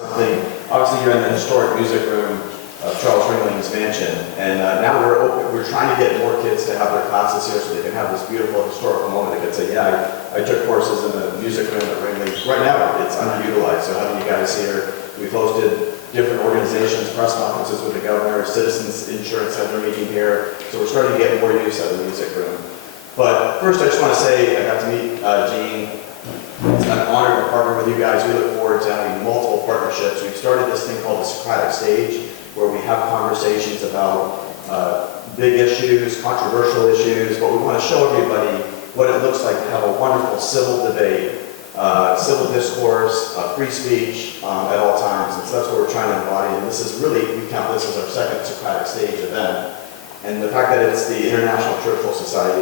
Something. Obviously, you're in the historic music room of Charles Ringling's mansion, and now we're trying to get more kids to have their classes here so they can have this beautiful historical moment. They can say, yeah, I took courses in the music room at Ringling's. Right now, it's underutilized, so having you guys here, we've hosted different organizations, press conferences with the governor, Citizens Insurance Center meeting here, so we're starting to get more use out of the music room. But first, I just want to say I got to meet Gene. It's an honor to partner with you guys. We look forward to having multiple partnerships. We've started this thing called the Socratic stage, where we have conversations about big issues, controversial issues, but we want to show everybody what it looks like to have a wonderful civil debate, civil discourse, free speech at all times. And so that's what we're trying to embody. And this is really, we count this as our second Socratic stage event. And the fact that it's the International Churchill Society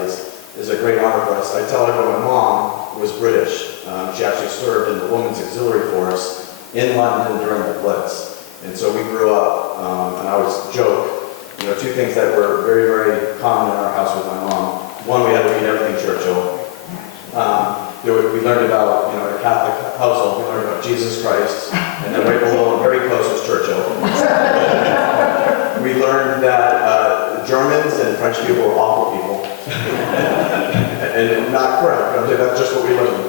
is a great honor for us. I tell everyone my mom was British. She actually served in the Women's Auxiliary Force in London during the Blitz. And so we grew up, and I always joke, two things that were very, very common in our house with my mom. One, we had to read everything Churchill. We learned about, in a Catholic household, we learned about Jesus Christ, and then right below and very close was Churchill. We learned that Germans and French people were awful people. And not correct, that's just what we learned.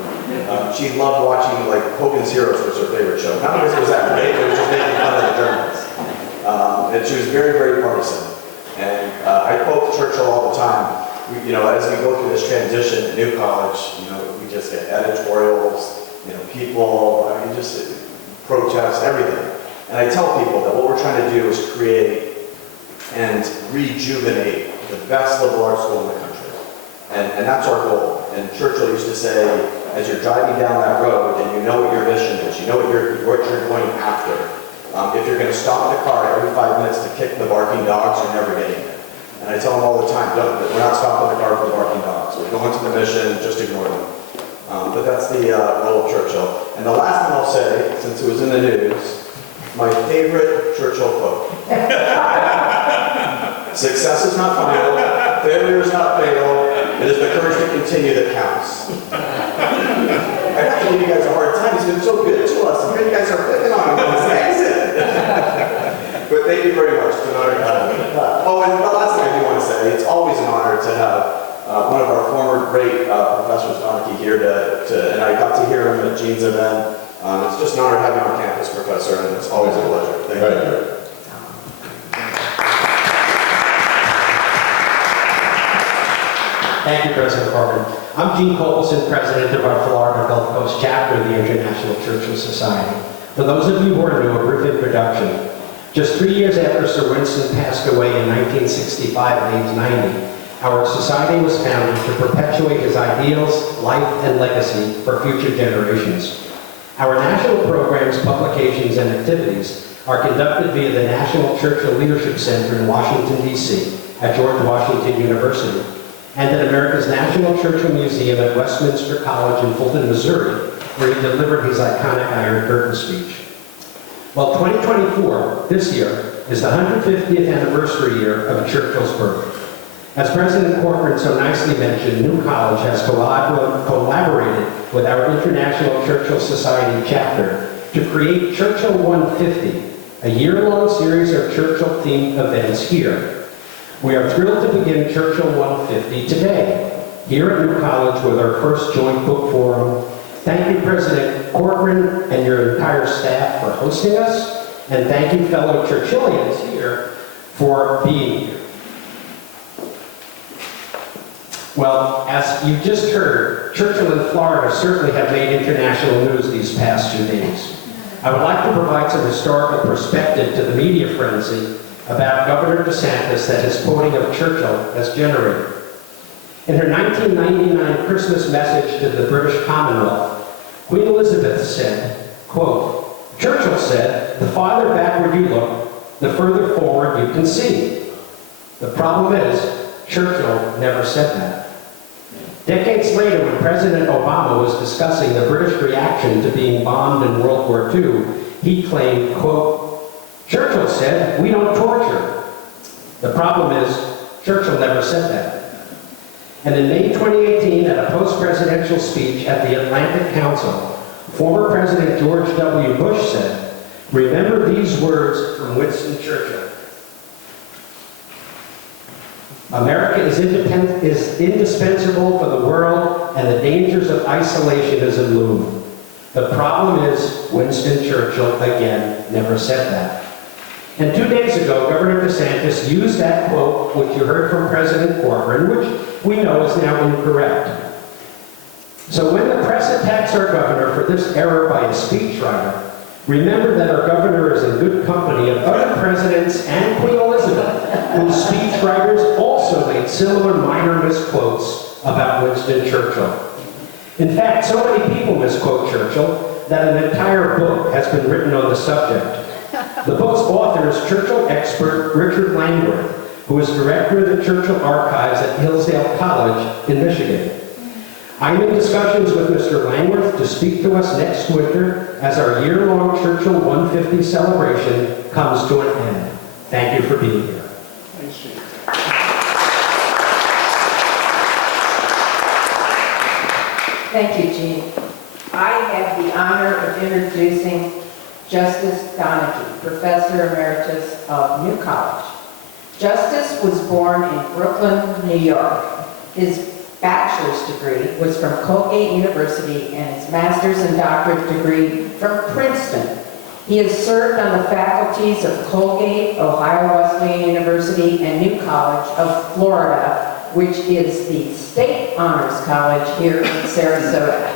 She loved watching, Hogan's Heroes was her favorite show. Not because it was that great, it was just making fun of the Germans. And she was very, very partisan. And I quote Churchill all the time. As we go through this transition at New College, we just get editorials, people, just protests, everything. And I tell people that what we're trying to do is create and rejuvenate the best liberal arts school in the country. And that's our goal. And Churchill used to say, as you're driving down that road and you know what your mission is, you know what you're going after, if you're going to stop the car every 5 minutes to kick the barking dogs, you're never getting it. And I tell them all the time, we're not stopping the car for the barking dogs. We're going to the mission, just ignore them. But that's the role of Churchill. And the last thing I'll say, since it was in the news, my favorite Churchill quote. Success is not final, failure is not fatal, it is the courage to continue that counts. I have to give you guys a hard time, he's been so good to us, and here you guys are picking on him, it's exit. But thank you very much, it's an honor to have you. Oh, and the last thing I do want to say, it's always an honor to have one of our former great professors, Donahue, here, and I got to hear him at Gene's event. It's just an honor to have you on campus, Professor, and it's always a pleasure. Thank you. Thank you, President Corbin. I'm Gene Colson, President of our Florida Gulf Coast chapter of the International Churchill Society. For those of you who are new, a brief introduction. Just 3 years after Sir Winston passed away in 1965 at age 90, our society was founded to perpetuate his ideals, life, and legacy for future generations. Our national programs, publications, and activities are conducted via the National Churchill Leadership Center in Washington, D.C. at George Washington University, and at America's National Churchill Museum at Westminster College in Fulton, Missouri, where he delivered his iconic Iron Curtain speech. Well, 2024, this year, is the 150th anniversary year of Churchill's birth. As President Corcoran so nicely mentioned, New College has collaborated with our International Churchill Society chapter to create Churchill 150, a year-long series of Churchill-themed events here. We are thrilled to begin Churchill 150 today, here at New College with our first joint book forum. Thank you, President Corcoran and your entire staff for hosting us, and thank you, fellow Churchillians here, for being here. Well, as you just heard, Churchill and Florida certainly have made international news these past few days. I would like to provide some historical perspective to the media frenzy about Governor DeSantis that his quoting of Churchill has generated. In her 1999 Christmas message to the British Commonwealth, Queen Elizabeth said, quote, Churchill said, the farther backward you look, the further forward you can see. The problem is, Churchill never said that. Decades later, when President Obama was discussing the British reaction to being bombed in World War II, he claimed, quote, Churchill said, we don't torture. The problem is, Churchill never said that. And in May 2018, at a post-presidential speech at the Atlantic Council, former President George W. Bush said, Remember these words from Winston Churchill. America is indispensable for the world, and the dangers of isolationism loom. The problem is, Winston Churchill, again, never said that. And 2 days ago, Governor DeSantis used that quote, which you heard from President Corbyn, which we know is now incorrect. So when the press attacks our governor for this error by a speechwriter, remember that our governor is in good company of other presidents and Queen Elizabeth, whose speechwriters also made similar minor misquotes about Winston Churchill. In fact, so many people misquote Churchill that an entire book has been written on the subject. The book's author is Churchill expert Richard Langworth, who is director of the Churchill Archives at Hillsdale College in Michigan. I'm in discussions with Mr. Langworth to speak to us next winter as our year-long Churchill 150 celebration comes to an end. Thank you for being here. Thank you, Gene. I have the honor of introducing Justice Donaghy, Professor Emeritus of New College. Justice was born in Brooklyn, New York. His bachelor's degree was from Colgate University and his master's and doctorate degree from Princeton. He has served on the faculties of Colgate, Ohio Wesleyan University, and New College of Florida, which is the state honors college here in Sarasota.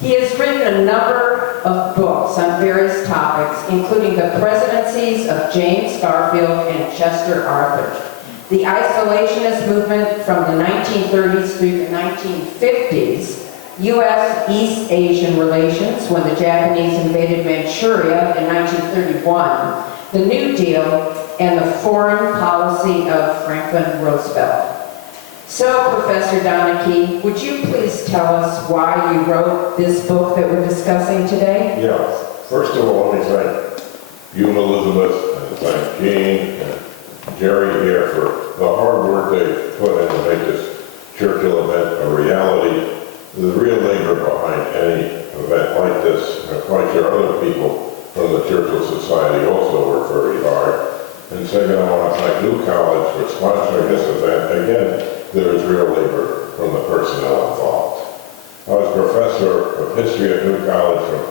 He has written a number of books on various topics, including The Presidencies of James Garfield and Chester Arthur, the isolationist movement from the 1930s through the 1950s, U.S.-East Asian relations when the Japanese invaded Manchuria in 1931, the New Deal, and the foreign policy of Franklin Roosevelt. So, Professor Donaghy, would you please tell us why you wrote this book that we're discussing today? Yeah. First of all, let me thank you and Elizabeth, and thank Gene and Jerry here for the hard work they put in to make this Churchill event a reality. The real labor behind any event like this, and quite sure other people from the Churchill Society also work very hard. And second, I want to thank New College for sponsoring this event. Again, there is real labor from the personnel involved. I was professor of history at New College from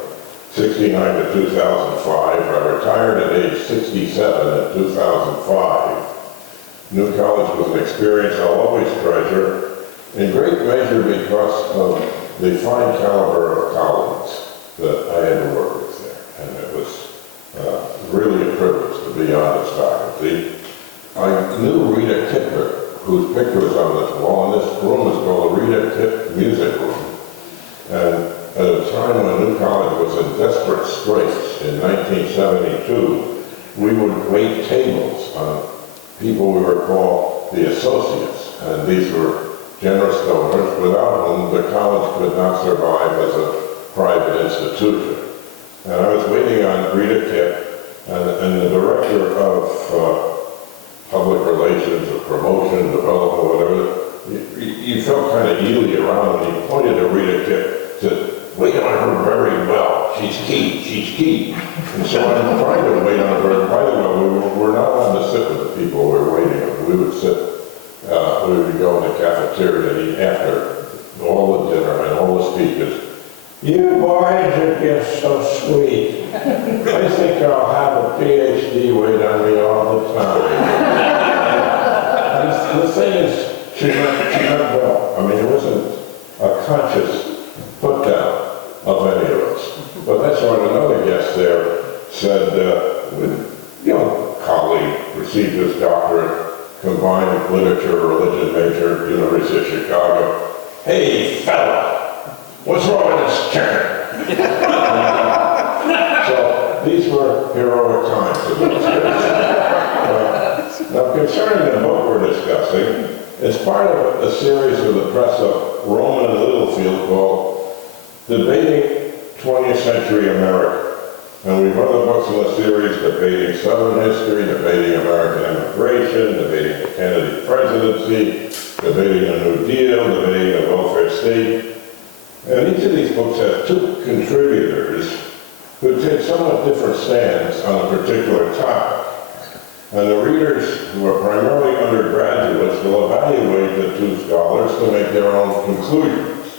1969 to 2005. I retired at age 67 in 2005. New College was an experience I'll always treasure, in great measure because of the fine caliber of colleagues that I had to work with there. And it was really a privilege to be on this faculty. I knew Rita Kipper, whose picture is on this wall, and this room is called the Rita Kipp Music Room. And at a time when New College was in desperate straits in 1972, we would wait tables on people we were called the associates, and these were generous donors without whom the college could not survive as a private institution. And I was waiting on Rita Kipp, and the director of public relations or promotion, development, whatever, you felt kind of eely around when he pointed to Rita Kipp, said, wait on her very well. She's key, she's key. And so I'm trying to wait on her. By the way, we're not allowed to sit with the people we're waiting on. We would sit, we would go in the cafeteria and eat after all the dinner and all the speakers. You boys are just so sweet. I think I'll have a PhD wait on me all the time. And the thing is, she meant well. I mean, it wasn't a conscious put down of any of us. But that's why another guest there said, when colleague received his doctorate, combined literature, religion major, University of Chicago. Hey, fella, what's wrong with this chicken? So these were heroic times in those days. Now, concerning the book we're discussing, it's part of a series of the press of Roman and Littlefield called Debating 20th Century America. And we've other books in the series, Debating Southern History, Debating American Immigration, Debating the Kennedy Presidency, Debating the New Deal, Debating the Welfare State. And each of these books has two contributors who take somewhat different stands on a particular topic. And the readers, who are primarily undergraduates, will evaluate the two scholars to make their own conclusions.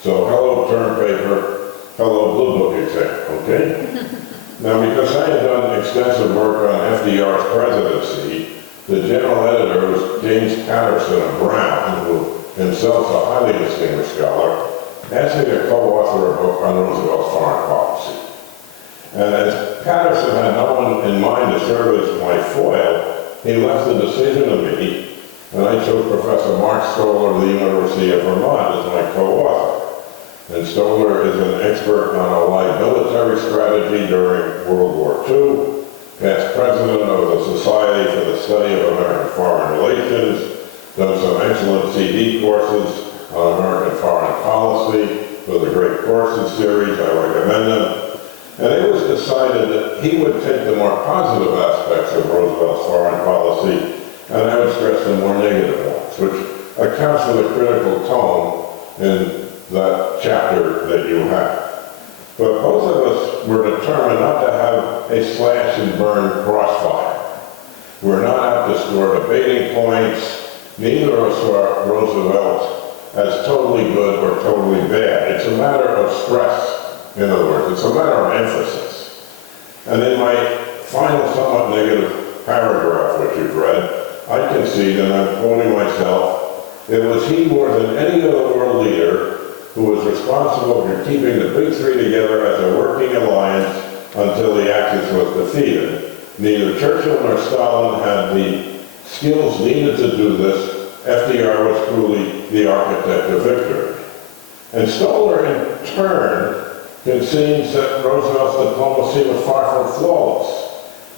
So hello term paper, hello blue book exam, okay? Now, because I had done extensive work on FDR's presidency, the general editor was James Patterson of Brown, who himself a highly distinguished scholar, asked me to co-author a book on Roosevelt's foreign policy. And as Patterson had no one in mind to serve as my foil, he left the decision to me, and I chose Professor Mark Stoller of the University of Vermont as my co-author. And Stoller is an expert on Allied military strategy during World War II, past president of the Society for the Study of American Foreign Relations, done some excellent CD courses on American foreign policy with a great courses series. I recommend them. And it was decided that he would take the more positive aspects of Roosevelt's foreign policy, and I would stress the more negative ones, which accounts for the critical tone in that chapter that you have. But both of us were determined not to have a slash and burn crossfire. We're not out to score debating points. Neither of us saw Roosevelt as totally good or totally bad. It's a matter of stress. In other words, it's a matter of emphasis. And in my final somewhat negative paragraph, which you've read, I concede, and I'm quoting myself, it was he more than any other world leader who was responsible for keeping the big three together as a working alliance until the Axis was defeated. Neither Churchill nor Stalin had the skills needed to do this. FDR was truly the architect of victory. And Stoller, in turn, concedes that Roosevelt's diplomacy was far from flawless.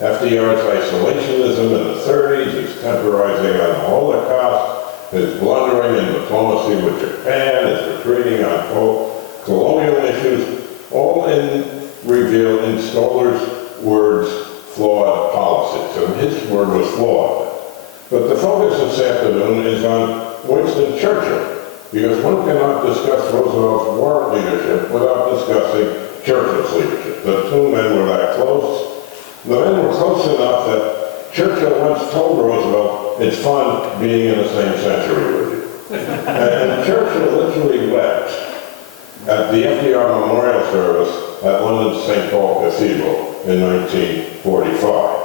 FDR's isolationism in the 30s, his temporizing on the Holocaust, his blundering in diplomacy with Japan, his retreating on colonial issues, all reveal in Stoller's words flawed policies, and his word was flawed. But the focus this afternoon is on Winston Churchill, because one cannot discuss Roosevelt's war leadership without discussing Churchill's leadership. The two men were that close. The men were close enough that Churchill once told Roosevelt, "It's fun being in the same century with you." and Churchill literally wept at the FDR memorial service at London's St. Paul Cathedral in 1945.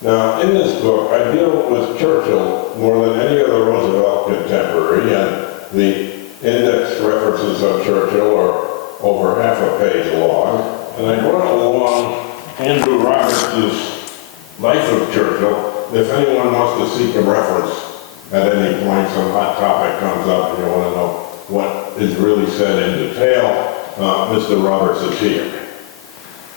Now, in this book, I deal with Churchill more than any other Roosevelt contemporary, and the index references of Churchill are over half a page long. And I brought along Andrew Roberts' Life of Churchill. If anyone wants to seek a reference at any point, some hot topic comes up and you want to know what is really said in detail, Mr. Roberts is here.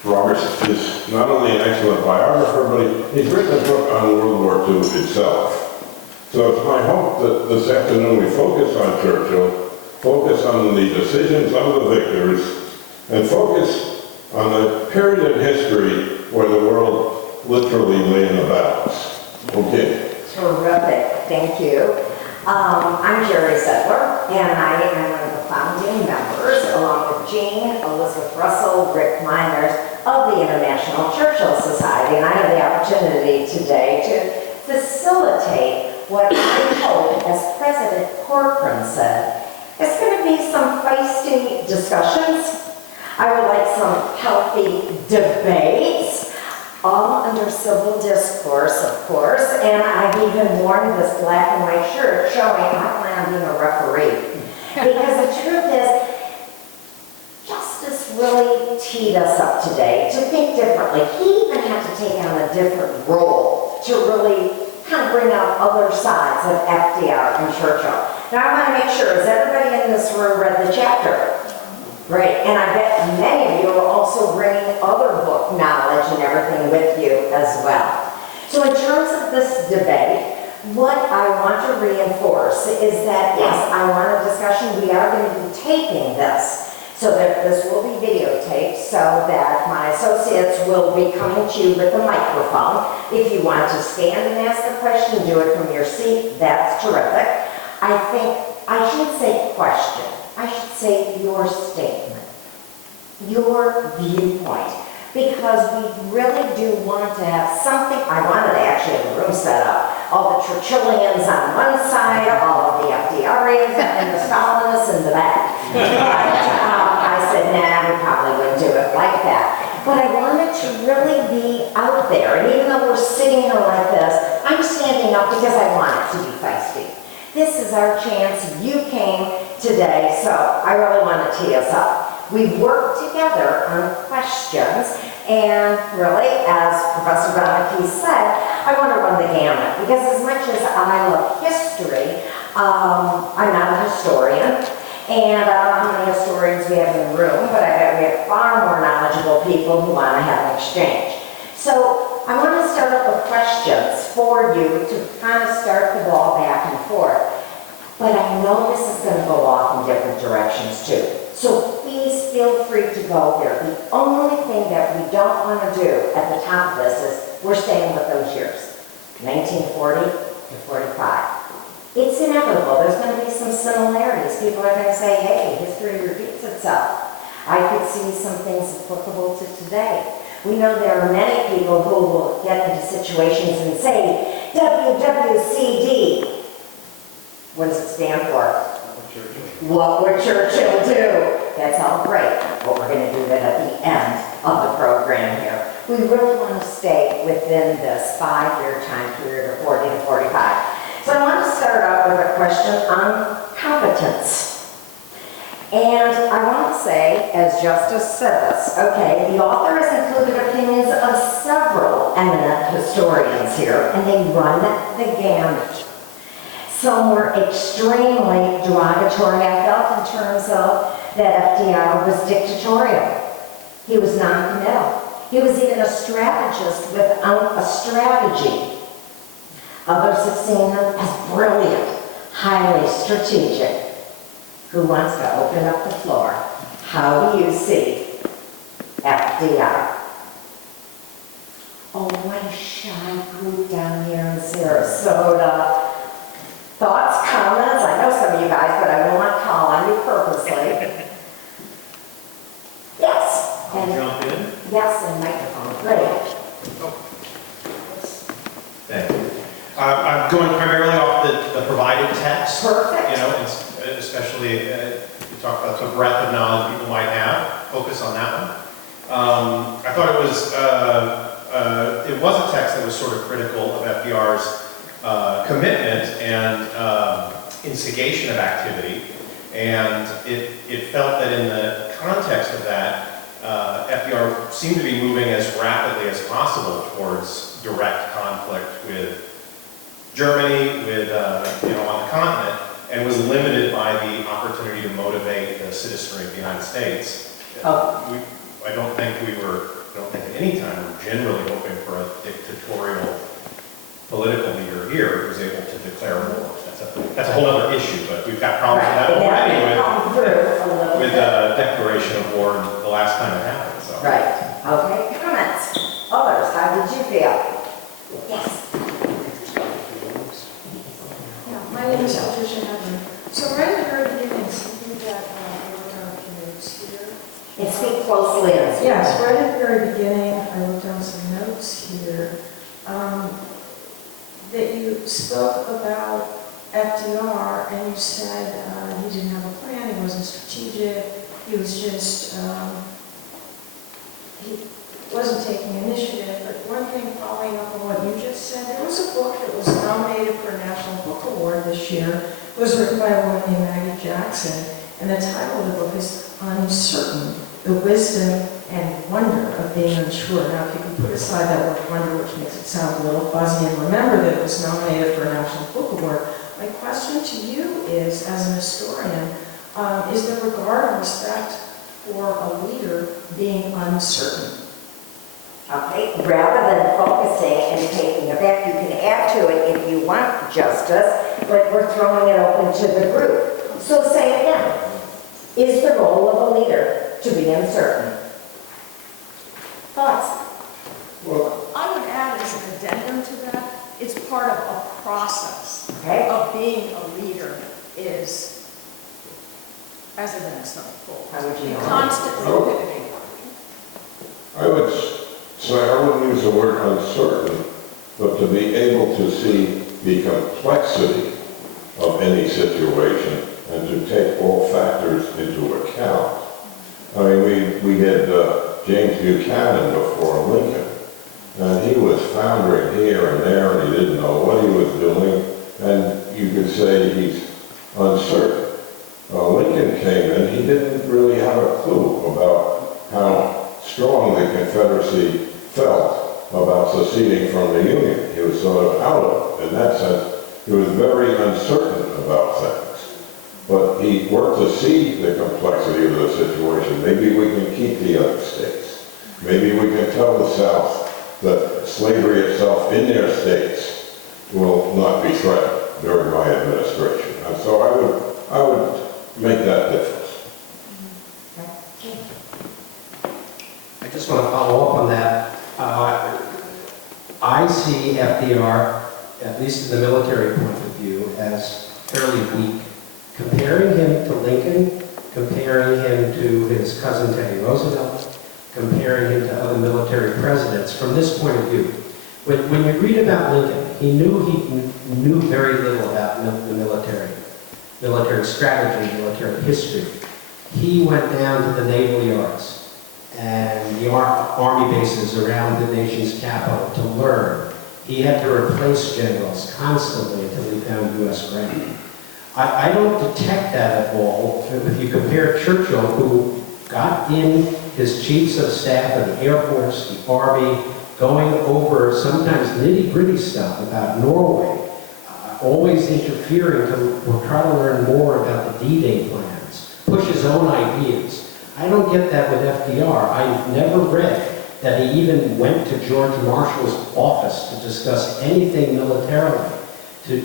Roberts is not only an excellent biographer, but he's written a book on World War II itself. So it's my hope that this afternoon we focus on Churchill, focus on the decisions of the victors, and focus on the period of history where the world literally lay in the balance. Okay? Terrific, thank you. I'm Jerry Sedler, and I am one of the founding members, along with Jean, Elizabeth Russell, Rick Miners, of the International Churchill Society, and I have the opportunity today to facilitate what I hope, as President Corcoran said, is going to be some feisty discussions. I would like some healthy debates, all under civil discourse, of course, and I've even worn this black and white shirt showing I plan on being a referee. Because the truth is, Justice really teed us up today to think differently. He even had to take on a different role to really kind of bring out other sides of FDR and Churchill. Now I want to make sure, has everybody in this room read the chapter? Great, and I bet many of you are also bringing other book knowledge and everything with you as well. So in terms of this debate, what I want to reinforce is that, yes, I want a discussion. We are going to be taping this, so that this will be videotaped, so that my associates will be coming to you with a microphone. If you want to stand and ask the question, do it from your seat, that's terrific. I think I should say question. I should say your statement. your viewpoint, because we really do want to have something. I wanted to actually have a room set up. All the Churchillians on one side, all of the FDRians, and the Stalinists in the back. But I said, nah, we probably wouldn't do it like that. But I wanted to really be out there. And even though we're sitting here like this, I'm standing up because I want it to be feisty. This is our chance. You came today, so I really want to tee us up. We've worked together on questions, and really, as Professor Donahue said, I want to run the gamut, because as much as I love history, I'm not a historian, and I don't know how many historians we have in the room, but I bet we have far more knowledgeable people who want to have an exchange. So I want to start up with questions for you to kind of start the ball back and forth. But I know this is going to go off in different directions too. So please feel free to go there. The only thing that we don't want to do at the top of this is we're staying with those years, 1940 to 45. It's inevitable. There's going to be some similarities. People are going to say, hey, history repeats itself. I could see some things applicable to today. We know there are many people who will get into situations and say, WWCD. What does it stand for? What would Churchill do? That's all great, but we're going to do that at the end of the program here. We really want to stay within this 5-year time period of 40 to 45. So I want to start out with a question on competence. And I want to say, as Justice said this, okay, the author has included opinions of several eminent historians here, and they run the gamut. Some were extremely derogatory, I felt, in terms of that FDR was dictatorial. He was non-committal. He was even a strategist without a strategy. Others have seen him as brilliant, highly strategic. Who wants to open up the floor? How do you see FDR? Oh, what a shy group down here in Sarasota. Thoughts, comments? I know some of you guys, but I will not call on you purposely. Yes. I'll jump in. Yes, and microphone. Great. Thank you. I'm going primarily off the provided text. Perfect. You know, especially you talk about the breadth of knowledge people might have. Focus on that one. I thought it was a text that was sort of critical of FDR's commitment and instigation of activity, and it felt that in the context of that, FDR seemed to be moving as rapidly as possible towards direct conflict with Germany, with on the continent, and was limited by the opportunity to motivate the citizenry of the United States. Oh. I don't think at any time we were generally hoping for a dictatorial political leader here who was able to declare war. That's a whole other issue, but we've got problems with that already with the declaration of war the last time it happened. So. Right. Okay. Comments? Others, how did you feel? Yes. Yeah, my name is Patricia. So right at the very beginning, something that I wrote down a few notes here. And speak closely. Yes, right at the very beginning, I wrote down some notes here. That you spoke about FDR and you said he didn't have a plan, he wasn't strategic, he was just, he wasn't taking initiative. But one thing following up on what you just said, there was a book that was nominated for a National Book Award this year. It was written by a woman named Maggie Jackson, and the title of the book is Uncertain, the Wisdom and Wonder of Being Unsure. Now, if you can put aside that word wonder, which makes it sound a little fuzzy, and remember that it was nominated for a National Book Award, my question to you is, as an historian, is there regard and respect for a leader being uncertain? Okay, rather than focusing and taking it back, you can add to it if you want, Justice, but we're throwing it open to the group. So say it again. Is the role of a leader to be uncertain? Thoughts? Well, I would add as an addendum to that, it's part of a process of being a leader is, as a Minnesota full, How would you know? constantly pivoting. I would say, I wouldn't use the word uncertain, but to be able to see the complexity of any situation and to take all factors into account. I mean, we had James Buchanan before Lincoln, and he was floundering here and there, and he didn't know what he was doing, and you could say he's uncertain. Lincoln came in, he didn't really have a clue about how strong the Confederacy felt about seceding from the Union. He was sort of out of it. In that sense, he was very uncertain about things. But he worked to see the complexity of the situation. Maybe we can keep the other states. Maybe we can tell the South that slavery itself in their states will not be threatened during my administration. And so I would make that difference. I just want to follow up on that. I see FDR, at least in the military point of view, as fairly weak. Comparing him to Lincoln, comparing him to his cousin Teddy Roosevelt, comparing him to other military presidents, from this point of view, when you read about Lincoln, he knew very little about the military strategy, military history. He went down to the naval yards and the army bases around the nation's capital to learn. He had to replace generals constantly until he found U.S. Grant. I don't detect that at all. If you compare Churchill, who got in his chiefs of staff of the Air Force, the Army, going over sometimes nitty-gritty stuff about Norway, always interfering to try to learn more about the D-Day plans, push his own ideas. I don't get that with FDR. I've never read that he even went to George Marshall's office to discuss anything militarily, to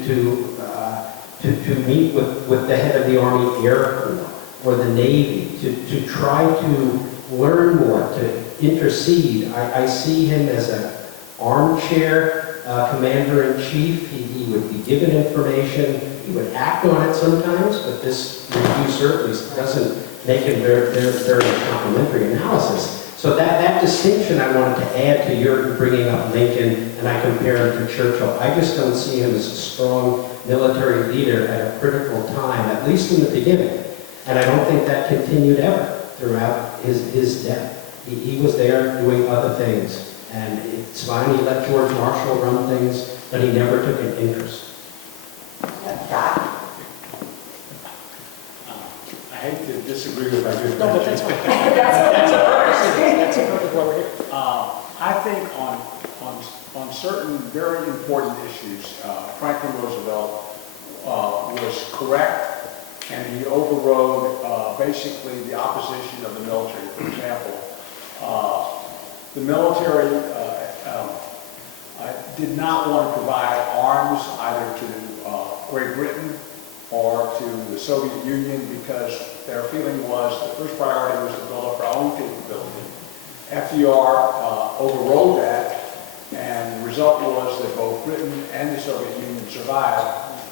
meet with the head of the Army Air Corps or the Navy, to try to learn more, to intercede. I see him as an armchair commander-in-chief. He would be given information. He would act on it sometimes, but this review certainly doesn't make him very complimentary analysis. So that distinction I wanted to add to your bringing up Lincoln, and I compare him to Churchill. I just don't see him as a strong military leader at a critical time, at least in the beginning. And I don't think that continued ever throughout his death. He was there doing other things. And it's fine, he let George Marshall run things, but he never took an interest. I hate to disagree with my good friend. No, but that's fine. That's a perfect way we're here. I think on certain very important issues, Franklin Roosevelt was correct, and he overrode basically the opposition of the military. For example, the military did not want to provide arms either to Great Britain or to the Soviet Union because their feeling was the first priority was to build up our own capability. FDR overrode that, and the result was that both Britain and the Soviet Union survived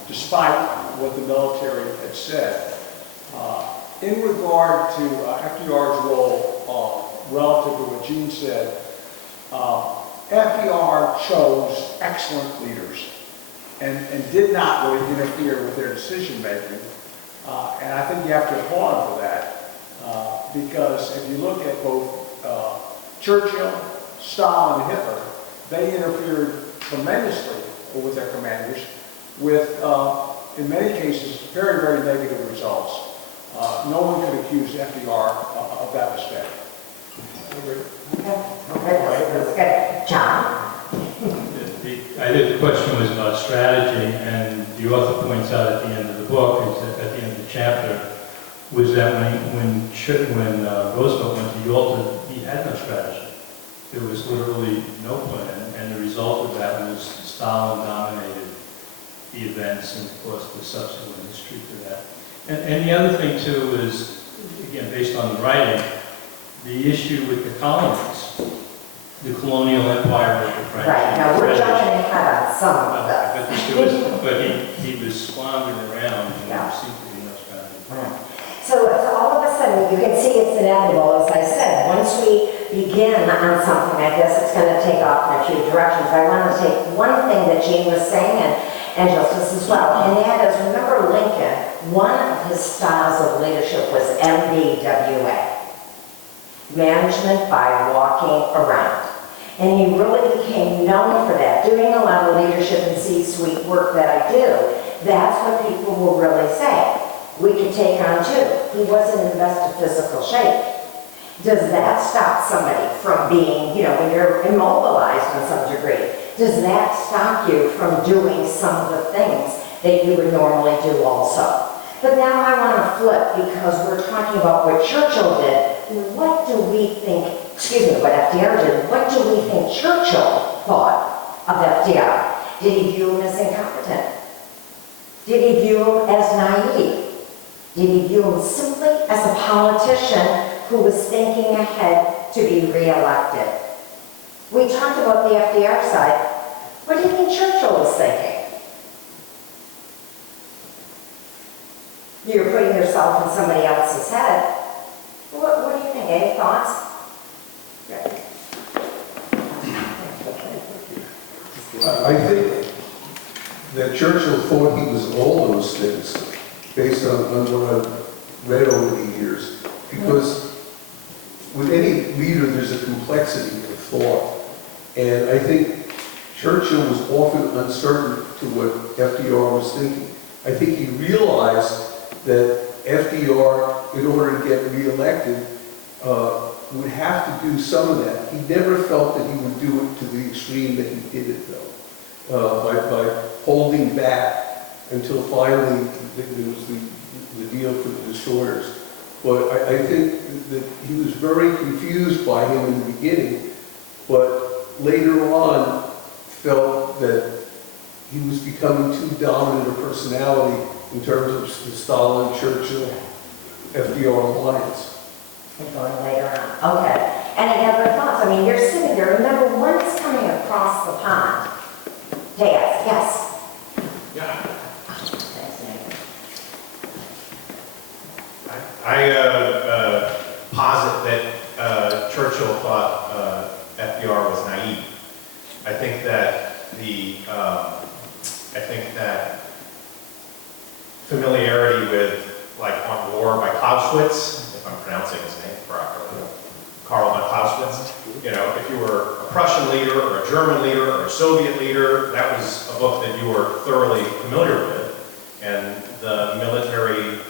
despite what the military had said. In regard to FDR's role relative to what Gene said, FDR chose excellent leaders and did not really interfere with their decision making. And I think you have to applaud him for that, because if you look at both Churchill, Stalin, and Hitler, they interfered tremendously with their commanders with, in many cases, very, very negative results. No one can accuse FDR of that respect. Okay, that's good. John? I think the question was about strategy, and the author points out at the end of the book, at the end of the chapter, was that when Roosevelt went to Yalta, he had no strategy. There was literally no plan, and the result of that was Stalin dominated the events and, of course, the subsequent history to that. And the other thing, too, is, again, based on the writing, the issue with the colonies, the colonial empire of the French. Right, now we're jumping ahead on some of this. But he was squandering around, and Yeah. there seemed to be no strategy. So all of a sudden, you can see it's inevitable, as I said, once we begin on something, I guess it's going to take off in a few directions. I want to take one thing that Gene was saying, and Justice as well, and that is, remember Lincoln, one of his styles of leadership was MBWA, management by walking around. And he really became known for that. Doing a lot of leadership and C-suite work that I do, that's what people will really say. We could take on two. He wasn't in the best of physical shape. Does that stop somebody from being, when you're immobilized in some degree, does that stop you from doing some of the things that you would normally do also? But now I want to flip, because we're talking about what Churchill did. What do we think, what FDR did, what do we think Churchill thought of FDR? Did he view him as incompetent? Did he view him as naive? Did he view him simply as a politician who was thinking ahead to be reelected? We talked about the FDR side. What do you think Churchill was thinking? You're putting yourself in somebody else's head. What do you think? Any thoughts? I think that Churchill thought he was all those things based on what I've read over the years. Because with any leader, there's a complexity of thought. And I think Churchill was often uncertain to what FDR was thinking. I think he realized that FDR, in order to get reelected, would have to do some of that. He never felt that he would do it to the extreme that he did it, though, by holding back until finally there was the deal for the disorders. But I think that he was very confused by him in the beginning, but later on felt that he was becoming too dominant a personality in terms of the Stalin, Churchill, FDR alliance. And going later on. Okay. Any other thoughts? I mean, you're sitting there. Remember, one is coming across the pond. Dad, yes. Yeah. Thanks, Nick. I posit that Churchill thought FDR was naive. I think that familiarity with, like, On War by Clausewitz, if I'm pronouncing his name properly, Karl von Clausewitz. If you were a Prussian leader or a German leader or a Soviet leader, that was a book that you were thoroughly familiar with. And the military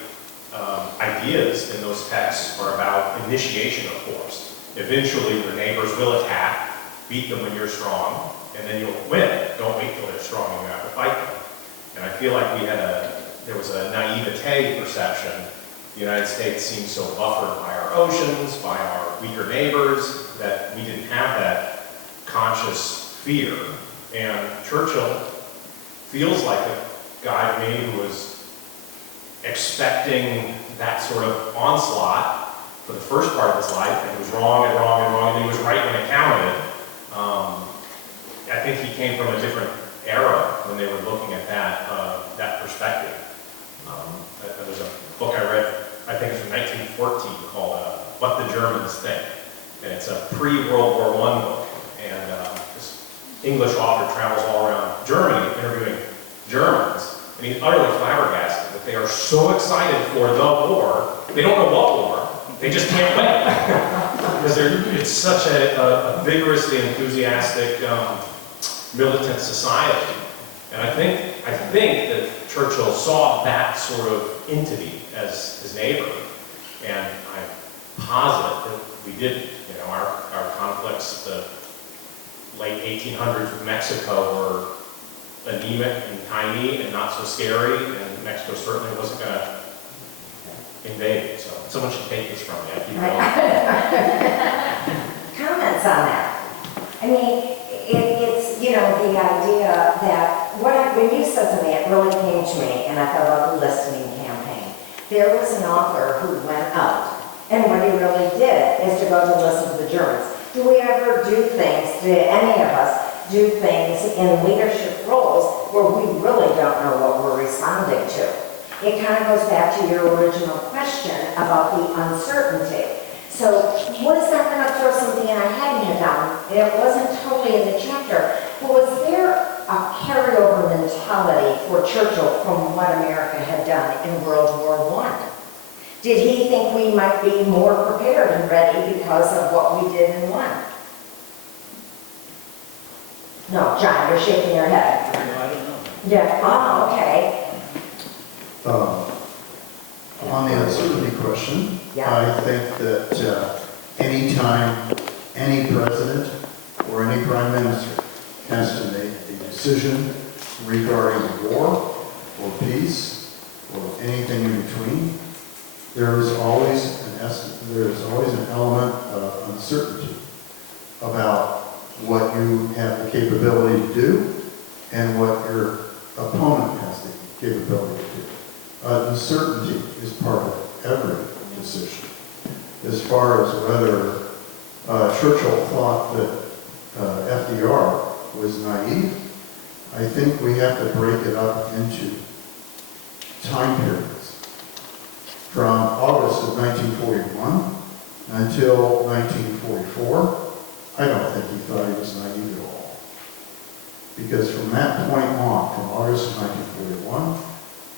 ideas in those texts are about initiation of force. Eventually, your neighbors will attack, beat them when you're strong, and then you'll win. Don't wait till they're strong and you have to fight them. And I feel like there was a naivete perception. The United States seemed so buffered by our oceans, by our weaker neighbors, that we didn't have that conscious fear. And Churchill feels like a guy to me who was expecting that sort of onslaught for the first part of his life, and he was wrong and wrong and wrong, and he was right when it counted. I think he came from a different era when they were looking at that perspective. There's a book I read, I think it's from 1914, called What the Germans Think. And it's a pre-World War I book. And this English author travels all around Germany interviewing Germans. And he's utterly flabbergasted that they are so excited for the war. They don't know what war. They just can't wait. Because it's such a vigorously enthusiastic, militant society. And I think that Churchill saw that sort of entity as his neighbor. And I posit that we did. Our conflicts, the late 1800s with Mexico, were anemic and tiny and not so scary, and Mexico certainly wasn't going to invade. So someone should take this from me. I keep going. Comments on that? I mean, it's the idea that when you said to me, it really came to me, and I thought about the listening campaign. There was an author who went out, and what he really did is to go to listen to the Germans. Do we ever do things, do any of us do things in leadership roles where we really don't know what we're responding to? It kind of goes back to your original question about the uncertainty. So was that going to throw something in? I hadn't had down, and it wasn't totally in the chapter, but was there a carryover mentality for Churchill from what America had done in World War I? Did he think we might be more prepared and ready because of what we did in one? No, John, you're shaking your head. I don't know. Yeah, oh, okay. On the uncertainty question, Yeah. I think that anytime any president or any prime minister has to make a decision regarding war or peace or anything in between, there is always an element of uncertainty about what you have the capability to do and what your opponent has the capability to do. Uncertainty is part of every decision. As far as whether Churchill thought that FDR was naive, I think we have to break it up into time periods. From August of 1941 until 1944, I don't think he thought he was naive at all. Because from that point on, from August of 1941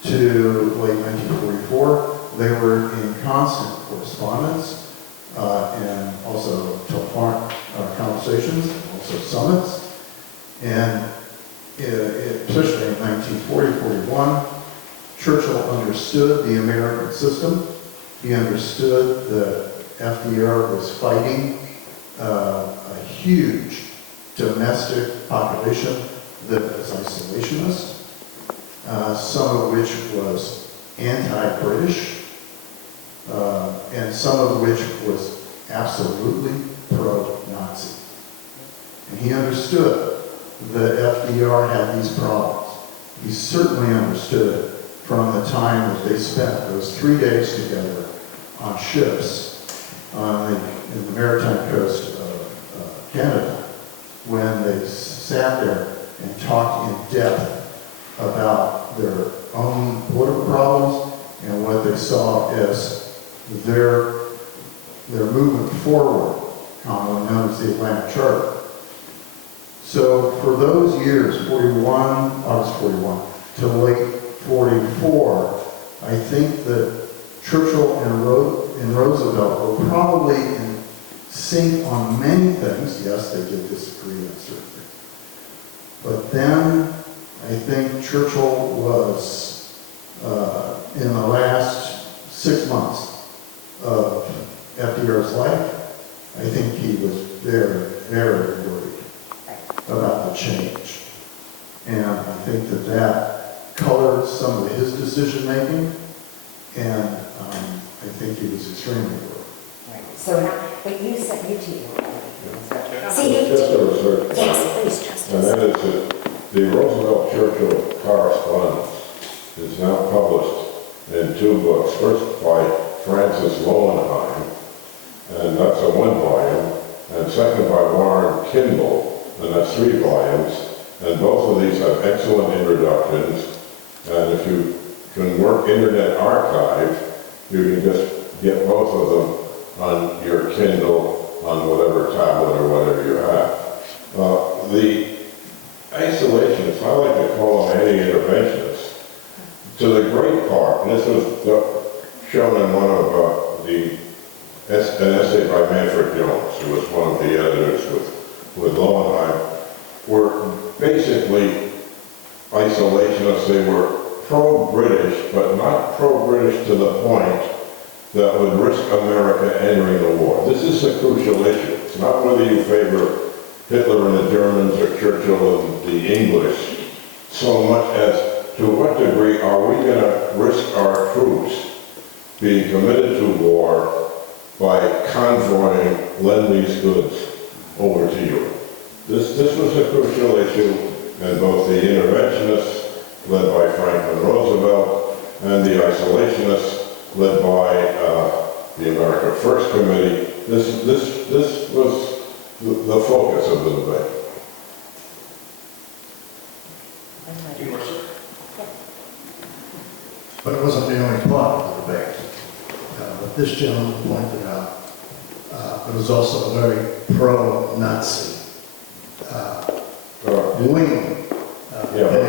to late 1944, they were in constant correspondence and also telephonic conversations, also summits. And especially in 1940-41, Churchill understood the American system. He understood that FDR was fighting a huge domestic population that was isolationist, some of which was anti-British, and some of which was absolutely pro-Nazi. And he understood that FDR had these problems. He certainly understood it from the time that they spent those 3 days together on ships in the maritime coast of Canada, when they sat there and talked in depth about their own political problems and what they saw as their movement forward, commonly known as the Atlantic Charter. So for those years, 41, August 41, to late 44, I think that Churchill and Roosevelt were probably in sync on many things. Yes, they did disagree on certain things. But then I think Churchill was, in the last 6 months of FDR's life, I think he was very, very worried about the change. And I think that colored some of his decision-making, and I think he was extremely worried. Right. So now, but you said you two. See, Just a research. yes, please, Justice. And that is that the Roosevelt-Churchill correspondence is now published in 2 books. First by Francis Lowenheim, and that's a 1 volume, and second by Warren Kimball, and that's 3 volumes. And both of these have excellent introductions. And if you can work Internet Archive, you can just get both of them on your Kindle, on whatever tablet or whatever you have. The isolationists, I like to call them anti-interventionists, to the great part, and this was shown in one of an essay by Manfred Jones, who was one of the editors with Lowenheim, were basically isolationists. They were pro-British, but not pro-British to the point that would risk America entering the war. This is a crucial issue. It's not whether you favor Hitler and the Germans or Churchill and the English, so much as to what degree are we going to risk our troops being committed to war by convoying Lend-Lease goods over to Europe. This was a crucial issue, and both the interventionists, led by Franklin Roosevelt, and the isolationists, led by the America First Committee, this was the focus of the debate. But it wasn't the only part of the debate. But this gentleman pointed out It was also a very pro-Nazi wing Yeah, but in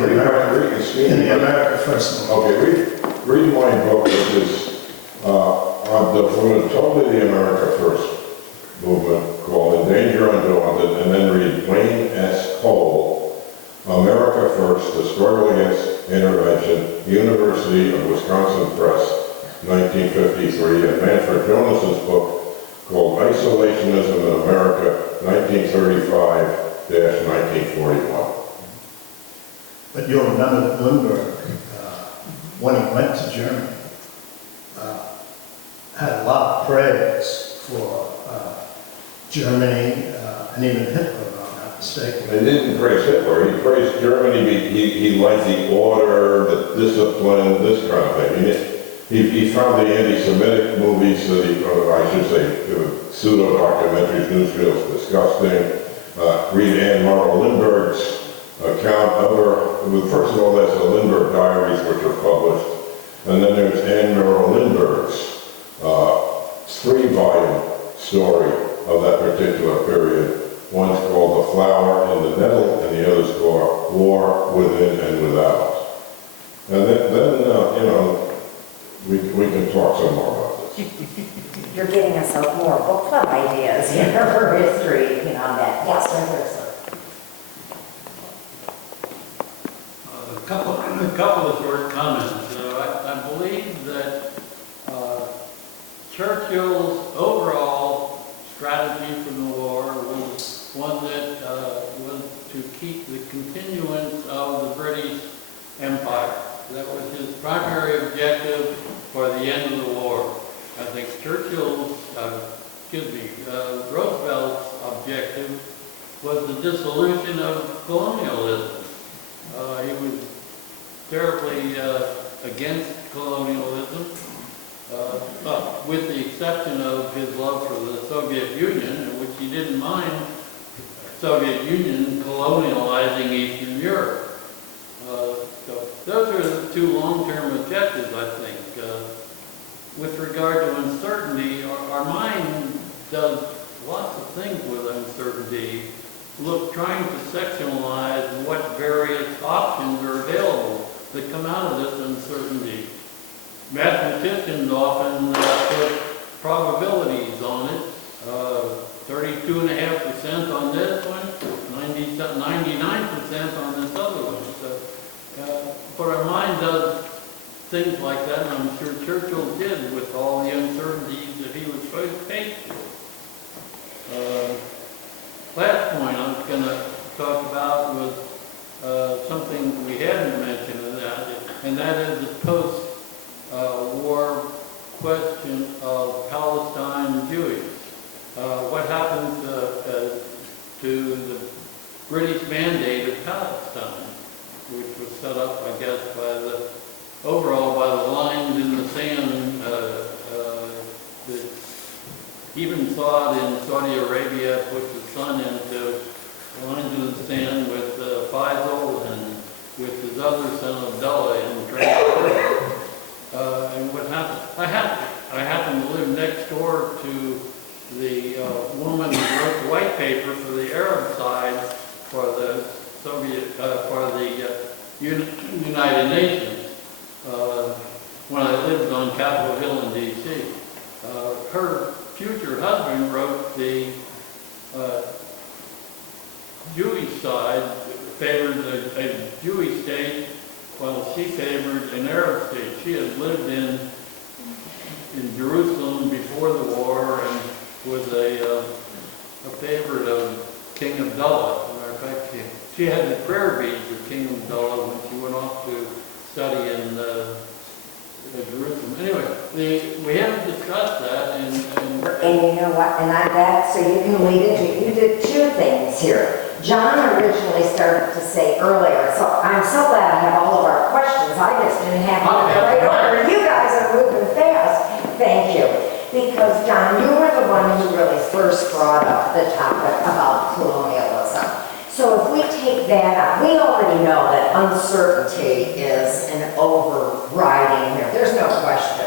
the America First movement. Okay, read my book, which is from a totally the America First movement called In Danger Undaunted, and then read Wayne S. Cole, America First, The Struggle Against Intervention, University of Wisconsin Press, 1953, and Manfred Jonas's book called Isolationism in America, 1935-1941. But you'll remember that Lindbergh, when he went to Germany, had a lot of praise for Germany and even Hitler, if I'm not mistaken. They didn't praise Hitler. He praised Germany. He liked the order, the discipline, this kind of thing. He found the anti-Semitic movies that I should say, pseudo-documentaries, newsreels, disgusting. Read Anne Morrow Lindbergh's account of her. First of all, there's the Lindbergh diaries, which are published. And then there's Anne Morrow Lindbergh's 3-volume story of that particular period. One's called The Flower in the Nettle, and the other's called War Within and Without. And then we can talk some more about this. You're getting us out more book club ideas here for history, on that. Yes, right there, sir. A couple of short comments. I believe that Churchill's overall strategy for the war was one that was to keep the continuance of the British Empire. That was his primary objective for the end of the war. I think Roosevelt's objective was the dissolution of colonialism. He was terribly against colonialism, with the exception of his love for the Soviet Union, in which he didn't mind Soviet Union colonializing Eastern Europe. So those are the two long-term objectives, I think. With regard to uncertainty, our mind does lots of things with uncertainty. Trying to sectionalize what various options are available that come out of this uncertainty. Mathematicians often put probabilities on it. 32.5% on this one, 99% on this other one. So, but our mind does things like that, and I'm sure Churchill did with all the uncertainties that he was faced with. Last point I was going to talk about was something we hadn't mentioned, and that is the post-war question of Palestine and Jews. What happened to the British mandate of Palestine, which was set up, I guess, by the lines in the sand that even saw it in Saudi Arabia, put the sun into lines in the sand with Faisal and with his other son Abdullah in transport. And what happened? I happen to live next door to the woman who wrote the white paper for the Arab side for the United Nations. When I lived on Capitol Hill in D.C. Her future husband wrote the Jewish side, favored a Jewish state, while she favored an Arab state. She had lived in Jerusalem before the war and was a favorite of King Abdullah. As a matter of fact, she had the prayer beads of King Abdullah when she went off to study in Jerusalem. Anyway, we haven't discussed that, and you know what, and so you can lead into, you did two things here. John originally started to say earlier, so I'm so glad I have all of our questions. I just didn't have them in the right order. You guys are moving fast. Thank you. Because John, you were the one who really first brought up the topic about colonialism. So if we take that out, we already know that uncertainty is an overriding here. There's no question.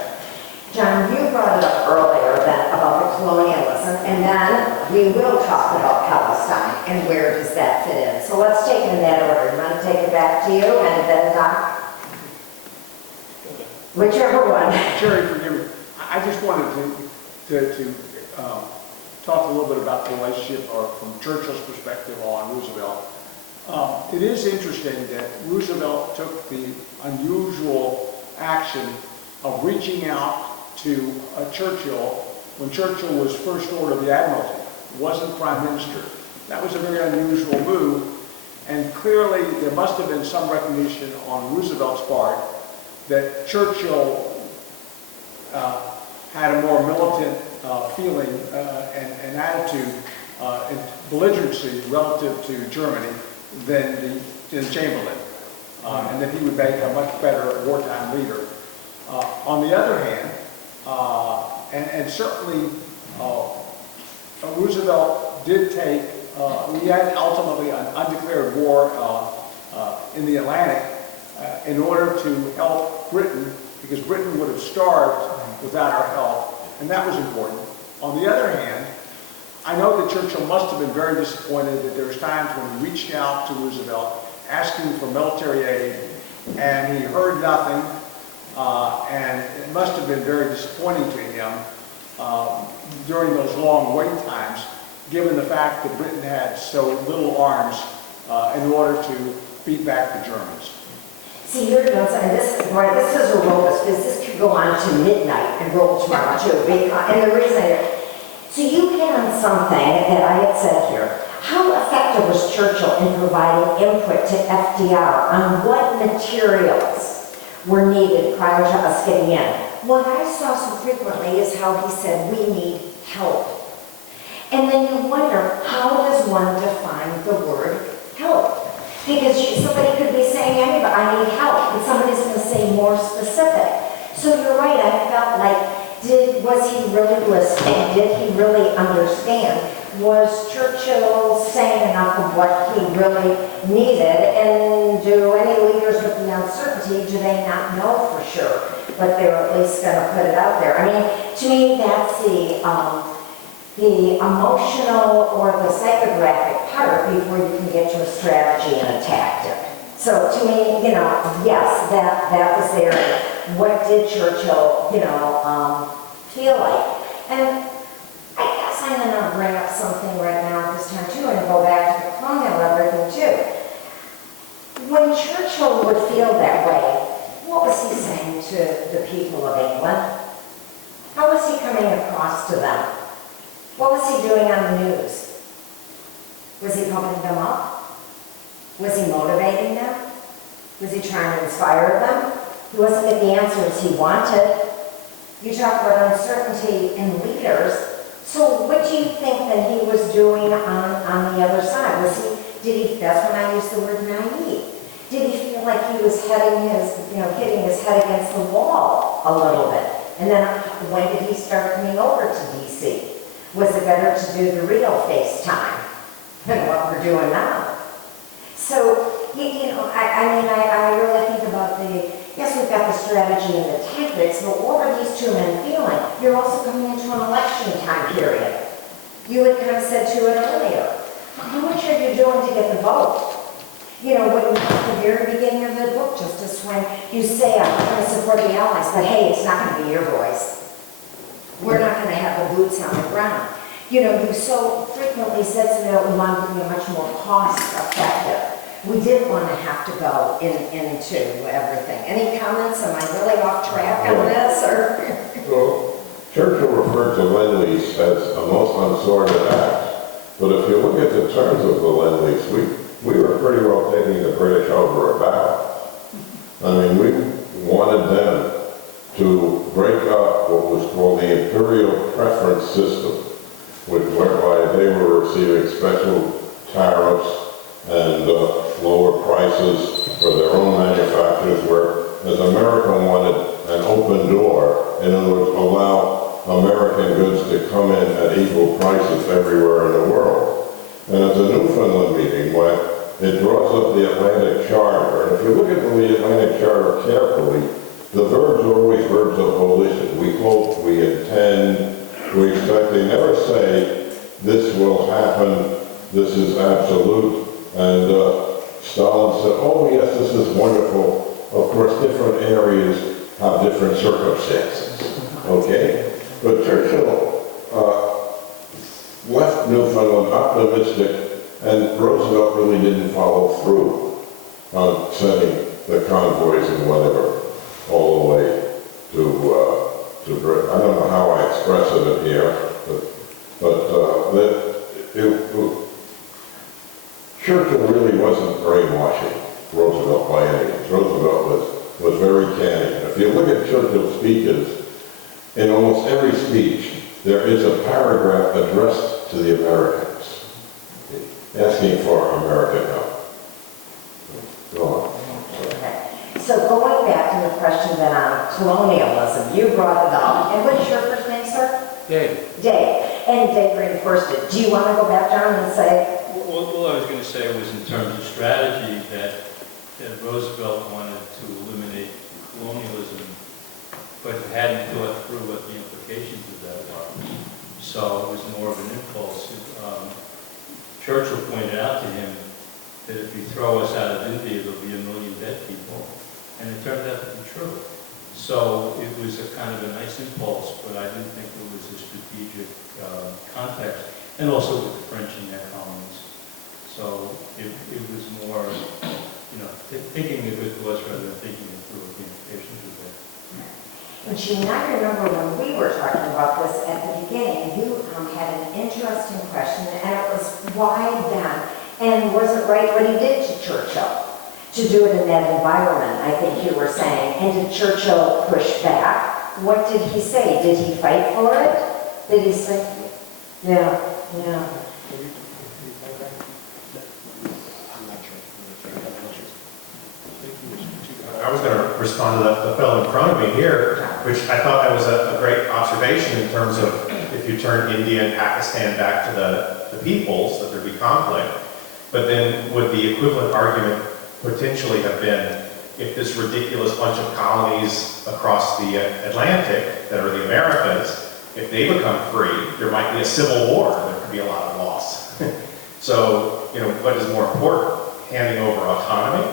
John, you brought it up earlier about the colonialism. and then we will talk about Palestine and where does that fit in. So let's take it in that order. You want to take it back to you and then Doc? Whichever one. Jerry, forgive me. I just wanted to talk a little bit about the relationship, or from Churchill's perspective on Roosevelt. It is interesting that Roosevelt took the unusual action of reaching out to Churchill when Churchill was First Lord of the Admiralty, wasn't Prime Minister. That was a very unusual move, and clearly there must have been some recognition on Roosevelt's part that Churchill had a more militant feeling and attitude and belligerency relative to Germany than Chamberlain, and that he would make a much better wartime leader. On the other hand, and certainly Roosevelt did take, we had ultimately an undeclared war in the Atlantic in order to help Britain, because Britain would have starved without our help, and that was important. On the other hand, I know that Churchill must have been very disappointed that there was times when he reached out to Roosevelt asking for military aid, and he heard nothing, and it must have been very disappointing to him during those long wait times, given the fact that Britain had so little arms in order to beat back the Germans. See, you're doing something, this is a roll, because this could go on to midnight and roll tomorrow too. And the reason, so you hit on something that I had said here. How effective was Churchill in providing input to FDR on what materials were needed prior to us getting in? What I saw so frequently is how he said, we need help. And then you wonder, how does one define the word help? Because somebody could be saying, I need help, and somebody's going to say more specific. So you're right, I felt like, was he really listening? Did he really understand? Was Churchill saying enough of what he really needed? And do any leaders with the uncertainty, do they not know for sure? But they're at least going to put it out there. I mean, to me, that's the emotional or the psychographic part before you can get to a strategy and a tactic. So to me, yes, that was there. What did Churchill, feel like? And I guess I'm going to bring up something right now this time too, and go back to the colonial everything too. When Churchill would feel that way, what was he saying to the people of England? How was he coming across to them? What was he doing on the news? Was he pumping them up? Was he motivating them? Was he trying to inspire them? He wasn't getting the answers he wanted. You talk about uncertainty in leaders. So what do you think that he was doing on the other side? That's when I use the word naive. Did he feel like he was hitting his head against the wall a little bit? And then when did he start coming over to DC? Was it better to do the real FaceTime than what we're doing now? So, I really think about yes, we've got the strategy and the tactics, but what were these two men feeling? You're also coming into an election time period. You had kind of said to it earlier. How much are you doing to get the vote? At the very beginning of the book, Justice, when you say, I'm going to support the Allies, but hey, it's not going to be your voice. We're not going to have the boots on the ground. You so frequently said that we want to be much more cost effective. We didn't want to have to go into everything. Any comments? Am I really off track on this? Well, Churchill referred to Lend-Lease as a most unsorted act. But if you look at the terms of the Lend-Lease, we were pretty well taking the British over our back. I mean, we wanted them to break up what was called the imperial preference system, whereby they were receiving special tariffs and lower prices for their own manufacturers, whereas America wanted an open door and it would allow American goods to come in at equal prices everywhere in the world. And at the Newfoundland meeting, when it draws up the Atlantic Charter, and if you look at the Atlantic Charter carefully, the verbs are always verbs of volition. We hope, we intend, We expect, they never say, this will happen, this is absolute, and Stalin said, oh yes, this is wonderful. Of course, different areas have different circumstances, okay? But Churchill left Newfoundland optimistic, and Roosevelt really didn't follow through on sending the convoys and whatever all the way to Britain. I don't know how I express it in here, but Churchill really wasn't brainwashing Roosevelt by any means. Roosevelt was very canny. If you look at Churchill's speeches, in almost every speech, there is a paragraph addressed to the Americans, asking for American help. Go on. So going back to the question then on colonialism, you brought it up, and what is your first name, sir? Dave. Dave, and Dave reinforced it. Do you want to go back, John, and say? All I was going to say was in terms of strategy that Roosevelt wanted to eliminate colonialism, but hadn't thought through what the implications of that were. So it was more of an impulse. Churchill pointed out to him that if you throw us out of India, there'll be 1 million dead people. And it turned out to be true. So it was a kind of a nice impulse, but I didn't think there was a strategic context. And also with the French in their colonies. So it was more, thinking of it was rather than thinking it through what the implications were there. And Gene, I remember when we were talking about this at the beginning, you had an interesting question, and it was why then? And was it right what he did to Churchill to do it in that environment, I think you were saying? And did Churchill push back? What did he say? Did he fight for it? Did he say, yeah. I was going to respond to the fellow in front of me here, which I thought that was a great observation in terms of if you turn India and Pakistan back to the peoples, that there'd be conflict. But then would the equivalent argument potentially have been if this ridiculous bunch of colonies across the Atlantic that are the Americas, if they become free, there might be a civil war, there could be a lot of loss. So, what is more important, handing over autonomy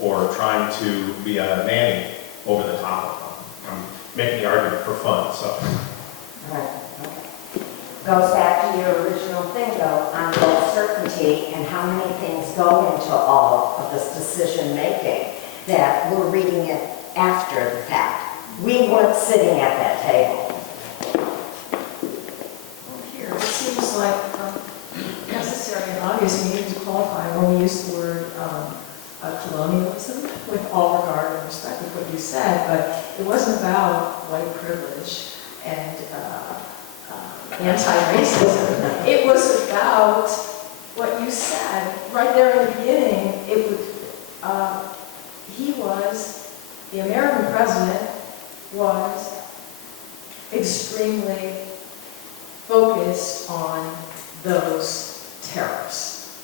or trying to be a nanny over the top of them? I'm making the argument for fun, so. Right, okay. Goes back to your original thing, though, on both certainty and how many things go into all of this decision-making that we're reading it after the fact. We weren't sitting at that table. Here, it seems like necessary and obvious, we need to qualify when we use the word colonialism, with all regard and respect with what you said, but it wasn't about white privilege and anti-racism. It was about what you said right there in the beginning. The American president was extremely focused on those tariffs.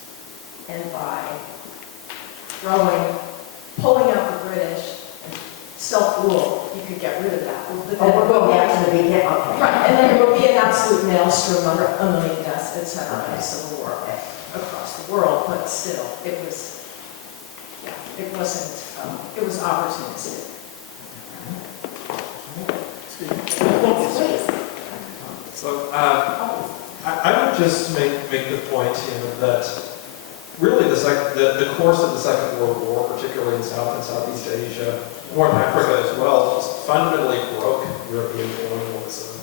And by pulling out the British and self-rule, you could get rid of that. We're going back to the beginning, okay. Right, and then it would be an absolute maelstrom, 1 million deaths, etc., in civil war across the world, but still, it was opportunistic. So, I would just make the point, that really the course of the Second World War, particularly in South and Southeast Asia, North Africa as well, just fundamentally broke European colonialism.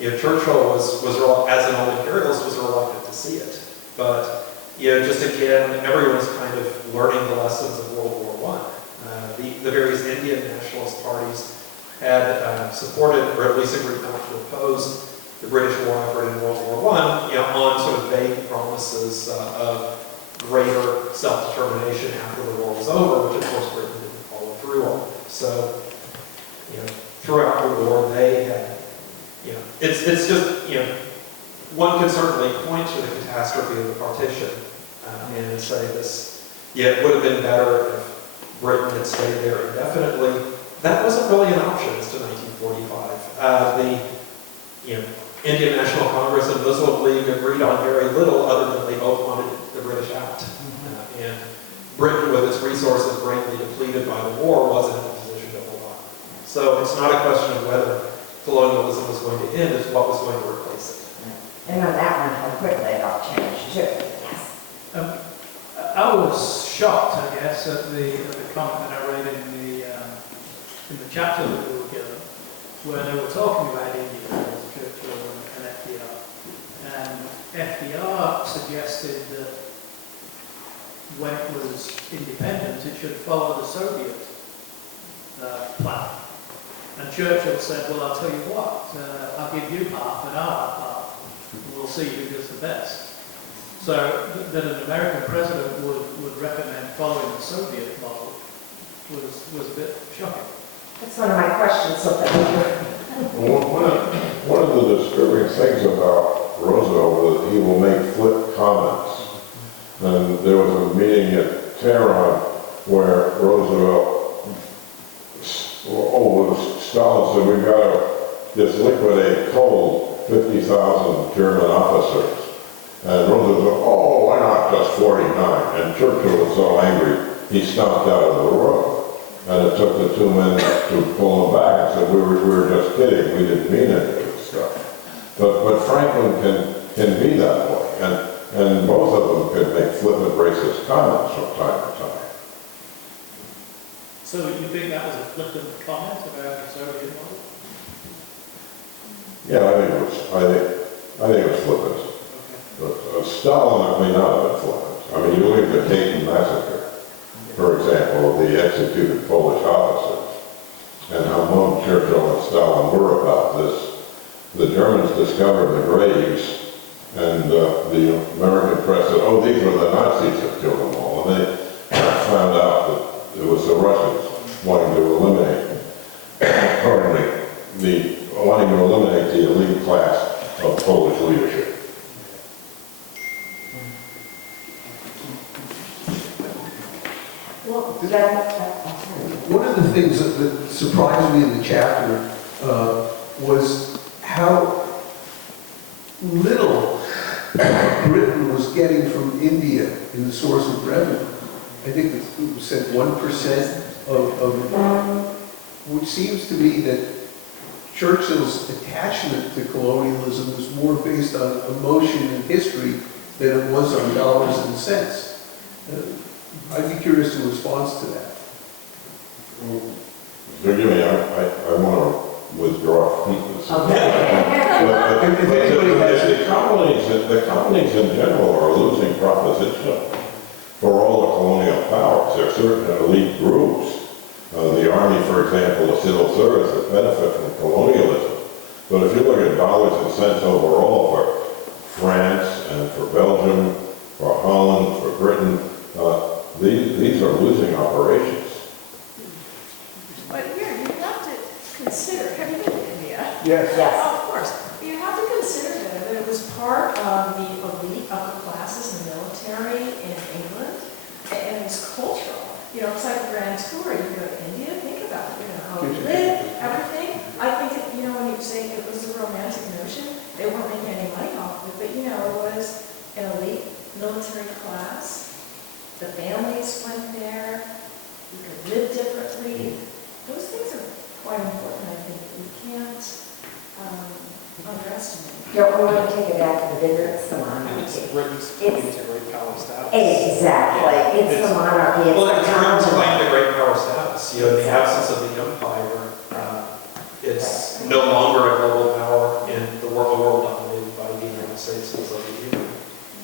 And Churchill was as an old imperialist, was reluctant to see it. But just again, everyone's kind of learning the lessons of World War I. The various Indian nationalist parties had supported, or at least agreed not to oppose, the British war effort in World War I, on sort of vague promises of greater self-determination after the war was over, which of course Britain didn't follow through on. So, throughout the war, they had, it's just, one can certainly point to the catastrophe of the partition and say this, it would have been better if Britain had stayed there indefinitely. That wasn't really an option as to 1945. Indian National Congress and Muslim League agreed on very little other than they both wanted the British out. And Britain, with its resources greatly depleted by the war, wasn't in a position to hold on. So it's not a question of whether colonialism was going to end, it's what was going to replace it. And on that one, how quickly it all changed too. Yes. I was shocked, I guess, at the comment that I read in the chapter that we were given, where they were talking about India, Churchill and FDR. And FDR suggested that when it was independent, it should follow the Soviet plan. And Churchill said, well, I'll tell you what, I'll give you half and I'll have half. We'll see who does the best. So that an American president would recommend following the Soviet model was a bit shocking. That's one of my questions, so that One of the disturbing things about Roosevelt was that he will make flip comments. And there was a meeting at Tehran where Roosevelt, Stalin said, we've got to just liquidate cold 50,000 German officers. And Roosevelt said, oh, why not just 49? And Churchill was so angry, he stomped out of the room. And it took the two men to pull him back and said, we were just kidding, we didn't mean any of this stuff. But Franklin can be that way. And both of them can make flippant racist comments from time to time. So you think that was a flippant comment about the Soviet model? Yeah, I think it was flippant. Okay. But Stalin may not have been flippant. I mean, you look at the Dayton massacre, for example, the executed Polish officers, and how mum Churchill and Stalin were about this. The Germans discovered the graves, and the American press said, oh, these were the Nazis that killed them all. And they found out that it was the Russians wanting to eliminate, wanting to eliminate the elite class of Polish leadership. One of the things that surprised me in the chapter was how little Britain was getting from India in the source of revenue. I think it was said 1% which seems to me that Churchill's attachment to colonialism was more based on emotion and history than it was on dollars and cents. I'd be curious in response to that. Forgive me, I want to withdraw from this. The colonies in general are a losing proposition for all the colonial powers. There are certain elite groups. The Army, for example, the civil service that benefit from colonialism. But if you look at dollars and cents overall for France and for Belgium, for Holland, for Britain, these are losing operations. But here, you have to consider, have you been to India? Yes. Of course. You have to consider that it was part of the elite upper classes in the military in England, and it was cultural. You know, it's like a grand tour. You go to India, think about it, how you live, everything. I think, when you say it was a romantic notion, they weren't making any money off of it, but, it was an elite military class. The families went there. You could live differently. Those things are quite important, I think. We can't underestimate. Don't we want to take it back to the bigger, it's the monarchy. And it's Britain's claim to great power status. Exactly. It's the monarchy. It's Well, the it's Britain's claim commonwealth. to great power status. In the absence of the empire, it's no longer a global power in the world dominated by the United States and the Soviet Union.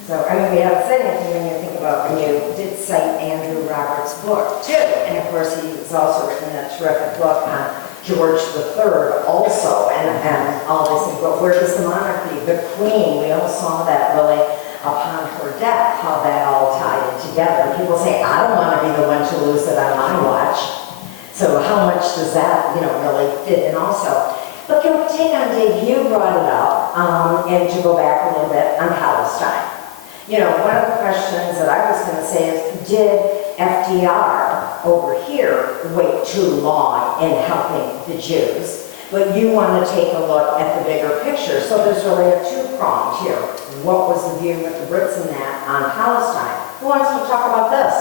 So, we haven't said anything when you think about, when you did cite Andrew Roberts' book, too. And of course, he's also written a terrific book on George III also, and all this things. But where is the monarchy? The Queen, we all saw that really upon her death, how that all tied in together. People say, I don't want to be the one to lose it on my watch. So how much does that, really fit in also? But can we take on, Dave, you brought it up, and to go back a little bit on Palestine. One of the questions that I was going to say is, did FDR over here wait too long in helping the Jews? but you want to take a look at the bigger picture. So there's really a two-pronged here. What was the view with the Brits in that on Palestine? Who wants to talk about this?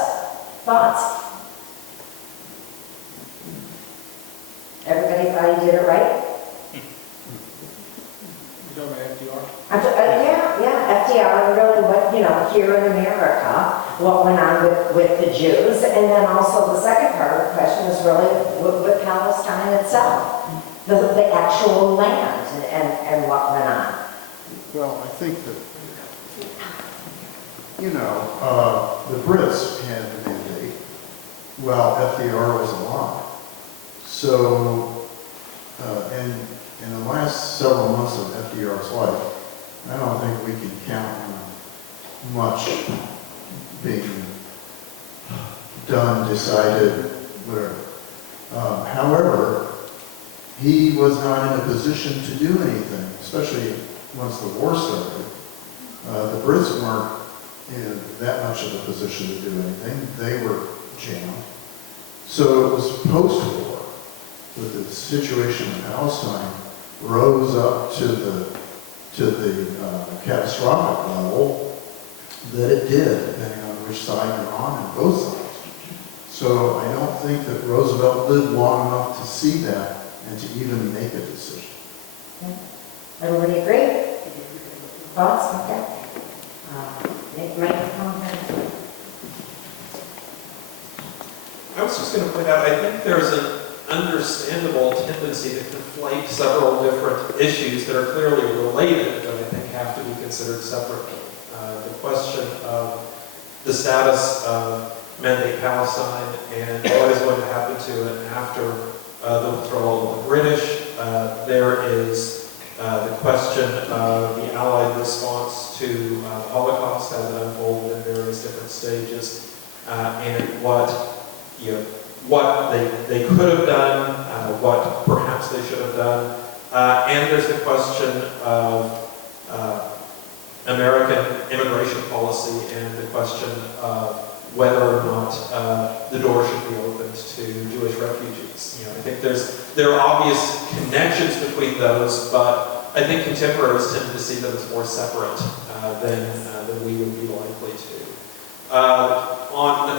Thoughts? Everybody thought he did it right? You know about FDR? Yeah, FDR really what, here in America, what went on with the Jews, and then also the second part of the question is really with Palestine itself, the actual land and what went on. Well, I think that, the Brits had the mandate while FDR was alive. So, and in the last several months of FDR's life, I don't think we can count on much being done, decided, whatever. However, he was not in a position to do anything, especially once the war started. The Brits weren't in that much of a position to do anything. They were jammed. So it was post-war that the situation in Palestine rose up to the catastrophic level that it did, depending on which side you're on and both sides. So I don't think that Roosevelt lived long enough to see that and to even make a decision. Everybody agree? Thoughts? Okay. Microphone. I was just going to point out, I think there's an understandable tendency to conflate several different issues that are clearly related, but I think have to be considered separately. The question of the status of Mandate Palestine and what is going to happen to it after the withdrawal of the British. There is the question of the Allied response to the Holocaust as it unfolded in various different stages, and what they could have done, what perhaps they should have done, and there's the question of American immigration policy and the question of whether or not the door should be opened to Jewish refugees. I think there are obvious connections between those, but I think contemporaries tend to see them as more separate than we would be likely to. On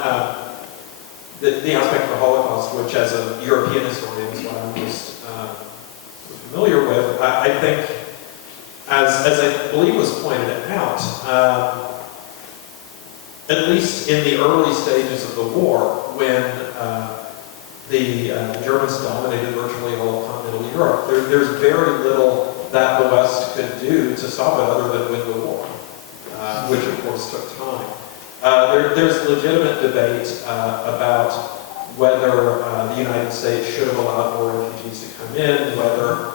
the aspect of the Holocaust, which as a European historian is what I'm most familiar with, I think, as I believe was pointed out, at least in the early stages of the war, when the Germans dominated virtually all of continental Europe, there's very little that the West could do to stop it other than win the war, which of course took time. There's legitimate debate about whether the United States should have allowed more refugees to come in, whether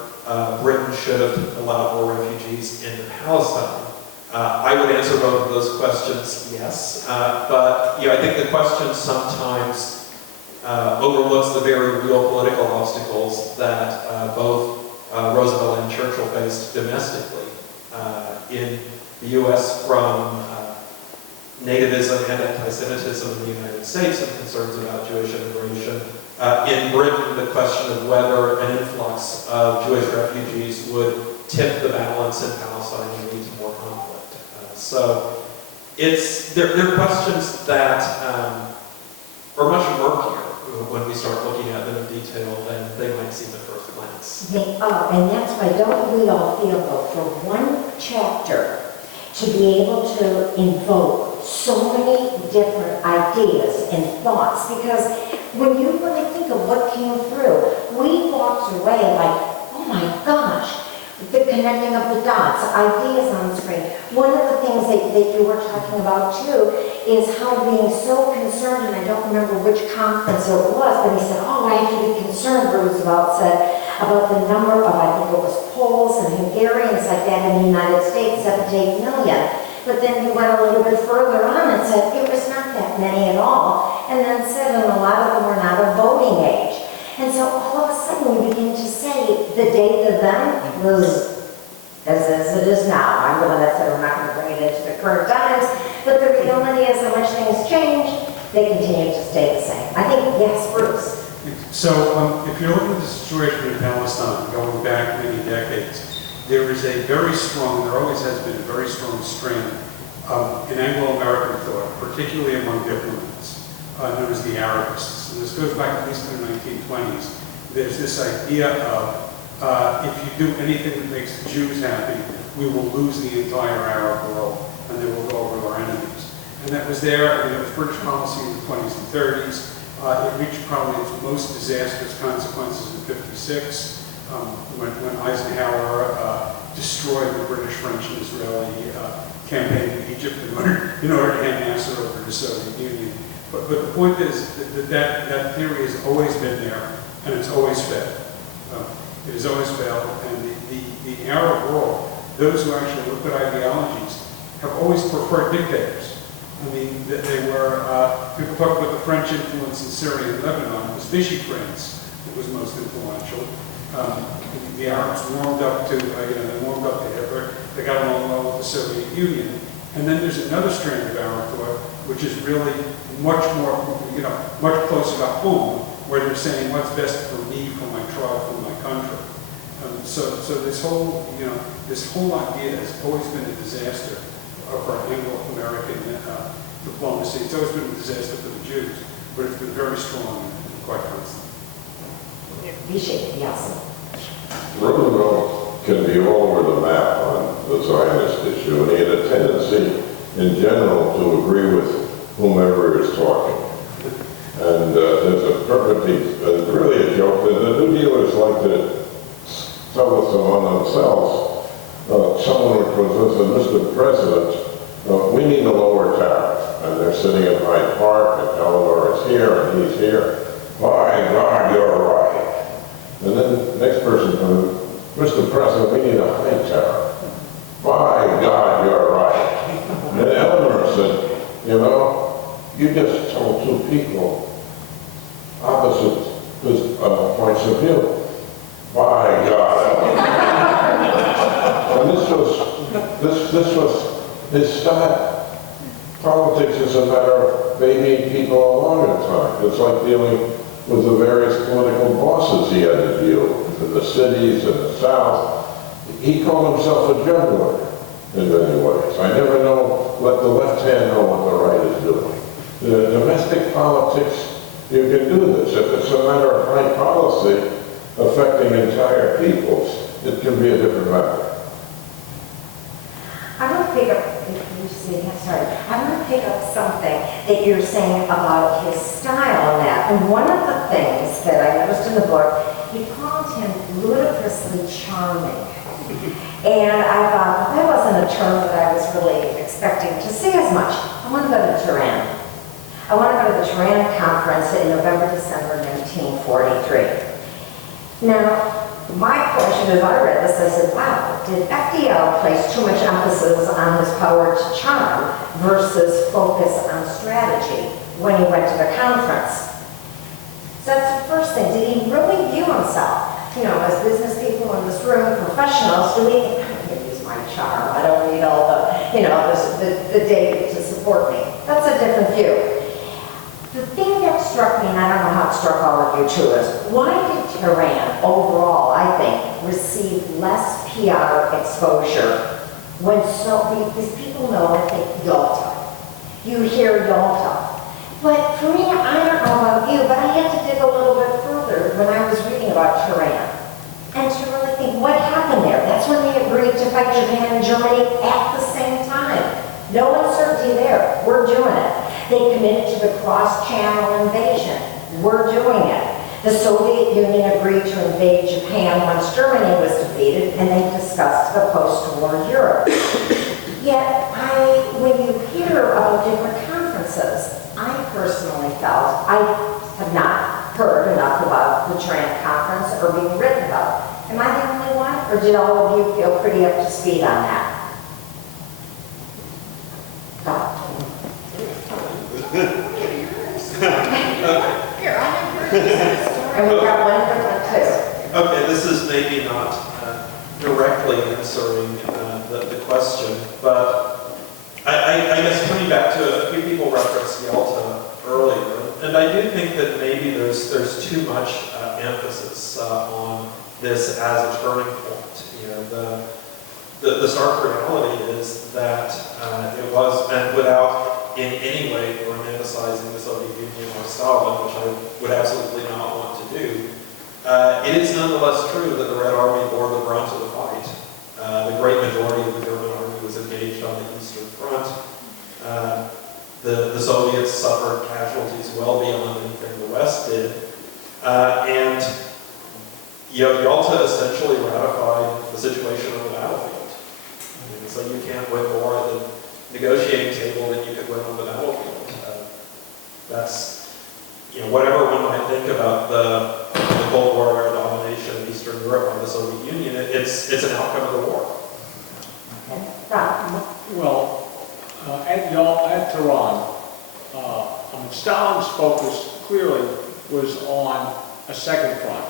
Britain should have allowed more refugees into Palestine. I would answer both of those questions, yes, but I think the question sometimes overlooks the very real political obstacles that both Roosevelt and Churchill faced domestically in the U.S. from nativism and anti-Semitism in the United States and concerns about Jewish immigration. In Britain, the question of whether an influx of Jewish refugees would tip the balance in Palestine and lead to more conflict. So there are questions that are much murkier when we start looking at them in detail than they might seem at first glance. And that's why don't we all feel, though, for one chapter to be able to invoke so many different ideas and thoughts, because when you really think of what came through, we walked away like, oh my gosh, the connecting of the dots, ideas on the screen. One of the things that you were talking about too is how being so concerned, and I don't remember which conference it was, but he said, oh, I have to be concerned, Roosevelt said, about the number of, I think it was Poles and Hungarians like that in the United States, 7 to 8 million. But then he went a little bit further on and said it was not that many at all, and then said, and a lot of them were not of voting age. And so all of a sudden we begin to say the date of them was as it is now. I'm the one that said we're not going to bring it into the current times, but the reality is how much things change, they continue to stay the same. I think, yes, Bruce. So if you're looking at the situation in Palestine, going back many decades, there is a very strong, there always has been a very strong strand in Anglo-American thought, particularly among diplomats, known as the Arabists. And this goes back at least to the 1920s. There's this idea of if you do anything that makes the Jews happy, we will lose the entire Arab world and they will go over our enemies. And that was there, and it was British policy in the 20s and 30s. It reached probably its most disastrous consequences in '56, when Eisenhower destroyed the British, French, and Israeli campaign in Egypt in order to hand Nasser over to the Soviet Union. But the point is that theory has always been there, and it's always failed. It has always failed, and the Arab world, those who actually look at ideologies, have always preferred dictators. I mean, they were, people talk about the French influence in Syria and Lebanon. It was Vichy France that was most influential. The Arabs warmed up to, they warmed up to Hitler. They got along well with the Soviet Union. And then there's another strand of Arab thought, which is really much more, much closer to home, where they're saying what's best for me, for my tribe, for my country. So this whole, this whole idea has always been a disaster for Anglo-American diplomacy. It's always been a disaster for the Jews, but it's been very strong and quite constant. Vichy, yes. Roosevelt can be all over the map on the Zionist issue, and he had a tendency in general to agree with whomever is talking. And there's a perfectly, really a joke that the New Dealers like to tell us among themselves. Someone would present, Mr. President, we need a lower tariff. And they're sitting at Hyde Park, and Eleanor is here, and he's here. My God, you're right. And then the next person comes, Mr. President, we need a high tariff. My God, you're right. And Eleanor said, you just told two people opposite points of view. My God. And this was his style. Politics is a matter of babying people along at time. It's like dealing with the various political bosses he had to deal with in the cities and the South. He called himself a juggler in many ways. I never know, let the left hand know what the right is doing. The domestic politics, you can do this. If it's a matter of right policy affecting entire peoples, it can be a different matter. I want to pick up, I want to pick up something that you're saying about his style and that. And one of the things that I noticed in the book, he called him ludicrously charming. And I thought, well, that wasn't a term that I was really expecting to see as much. I want to go to Tehran. I want to go to the Tehran conference in November, December 1943. Now, my question as I read this, I said, wow, did FDR place too much emphasis on his power to charm versus focus on strategy when he went to the conference? So that's the first thing. Did he really view himself, as business people in this room, professionals, do we think, I can use my charm, I don't need all the data to support me. That's a different view. The thing that struck me, and I don't know how it struck all of you too, is why did Tehran overall, I think, receive less PR exposure when these people know, I think, Yalta. You hear Yalta. But for me, I don't know about you, but I had to dig a little bit further when I was reading about Tehran. And to really think, what happened there? That's when they agreed to fight Japan and Germany at the same time. No uncertainty there. We're doing it. They committed to the cross-channel invasion. We're doing it. The Soviet Union agreed to invade Japan once Germany was defeated, and they discussed the post-war Europe. Yet, when you hear about different conferences, I personally felt I have not heard enough about the Tehran conference or being written about. Am I the only one, or did all of you feel pretty up to speed on that? Here, I'll never And we got one for too. Okay, this is maybe not directly answering the question, but I guess coming back to a few people referenced Yalta earlier, and And I do think that maybe there's too much emphasis on this as a turning point. You know, the stark reality is that it was, and without in any way romanticizing the Soviet Union or Stalin, which I would absolutely not want to do, it is nonetheless true that the Red Army bore the brunt of the fight. The great majority of the German army was engaged on the Eastern Front. The Soviets suffered casualties well beyond anything the West did. And Yalta essentially ratified the situation on the battlefield. I mean, so you can't win more at the negotiating table than you could win on the battlefield. That's, whatever one might think about the Cold War era domination of Eastern Europe by the Soviet Union, it's an outcome of the war. Well, at Tehran, Stalin's focus clearly was on a second front.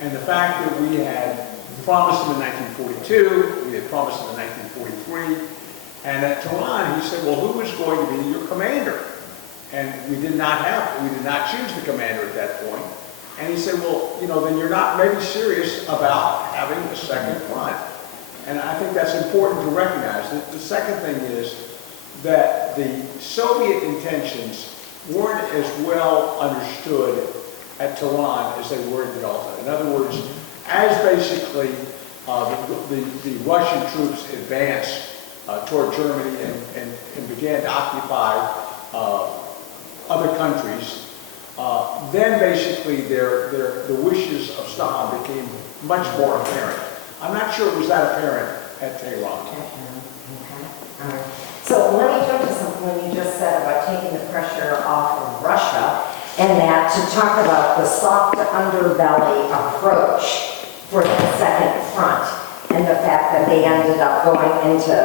And the fact that we had promised him in 1942, we had promised him in 1943, and at Tehran he said, well, who was going to be your commander? And we did not choose the commander at that point. And he said, well, then you're not maybe serious about having a second front. And I think that's important to recognize. The second thing is that the Soviet intentions weren't as well understood at Tehran as they were in Yalta. In other words, as basically the Russian troops advanced toward Germany and began to occupy other countries, then basically the wishes of Stalin became much more apparent. I'm not sure it was that apparent at Tehran. Okay. So let me jump to something you just said about taking the pressure off of Russia, and that to talk about the soft underbelly approach for the second front, and the fact that they ended up going into,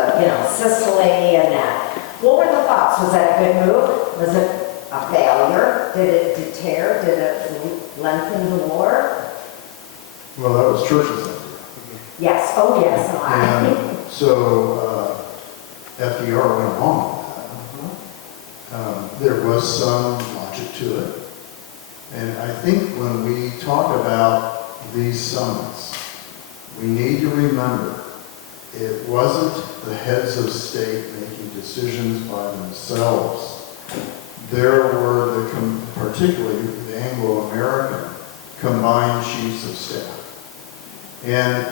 Sicily and that. What were the thoughts? Was that a good move? Was it a failure? Did it deter? Did it lengthen the war? Well, that was Churchill's idea. Yes. Oh, yes. And so FDR went along with that. There was some logic to it. And I think when we talk about these summits, we need to remember it wasn't the heads of state making decisions by themselves. There were particularly the Anglo-American combined chiefs of staff. And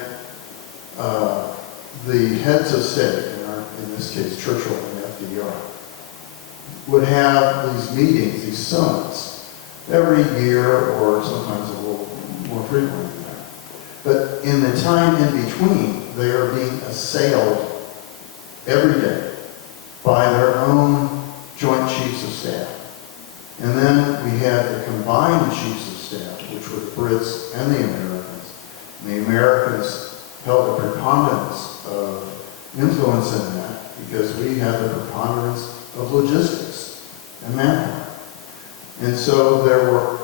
the heads of state, in this case Churchill and FDR, would have these meetings, these summits, every year or sometimes a little more frequently than that. But in the time in between, they are being assailed every day by their own joint chiefs of staff. And then we had the combined chiefs of staff, which were the Brits and the Americans. And the Americans held a preponderance of influence in that because we had the preponderance of logistics and manpower. And so there were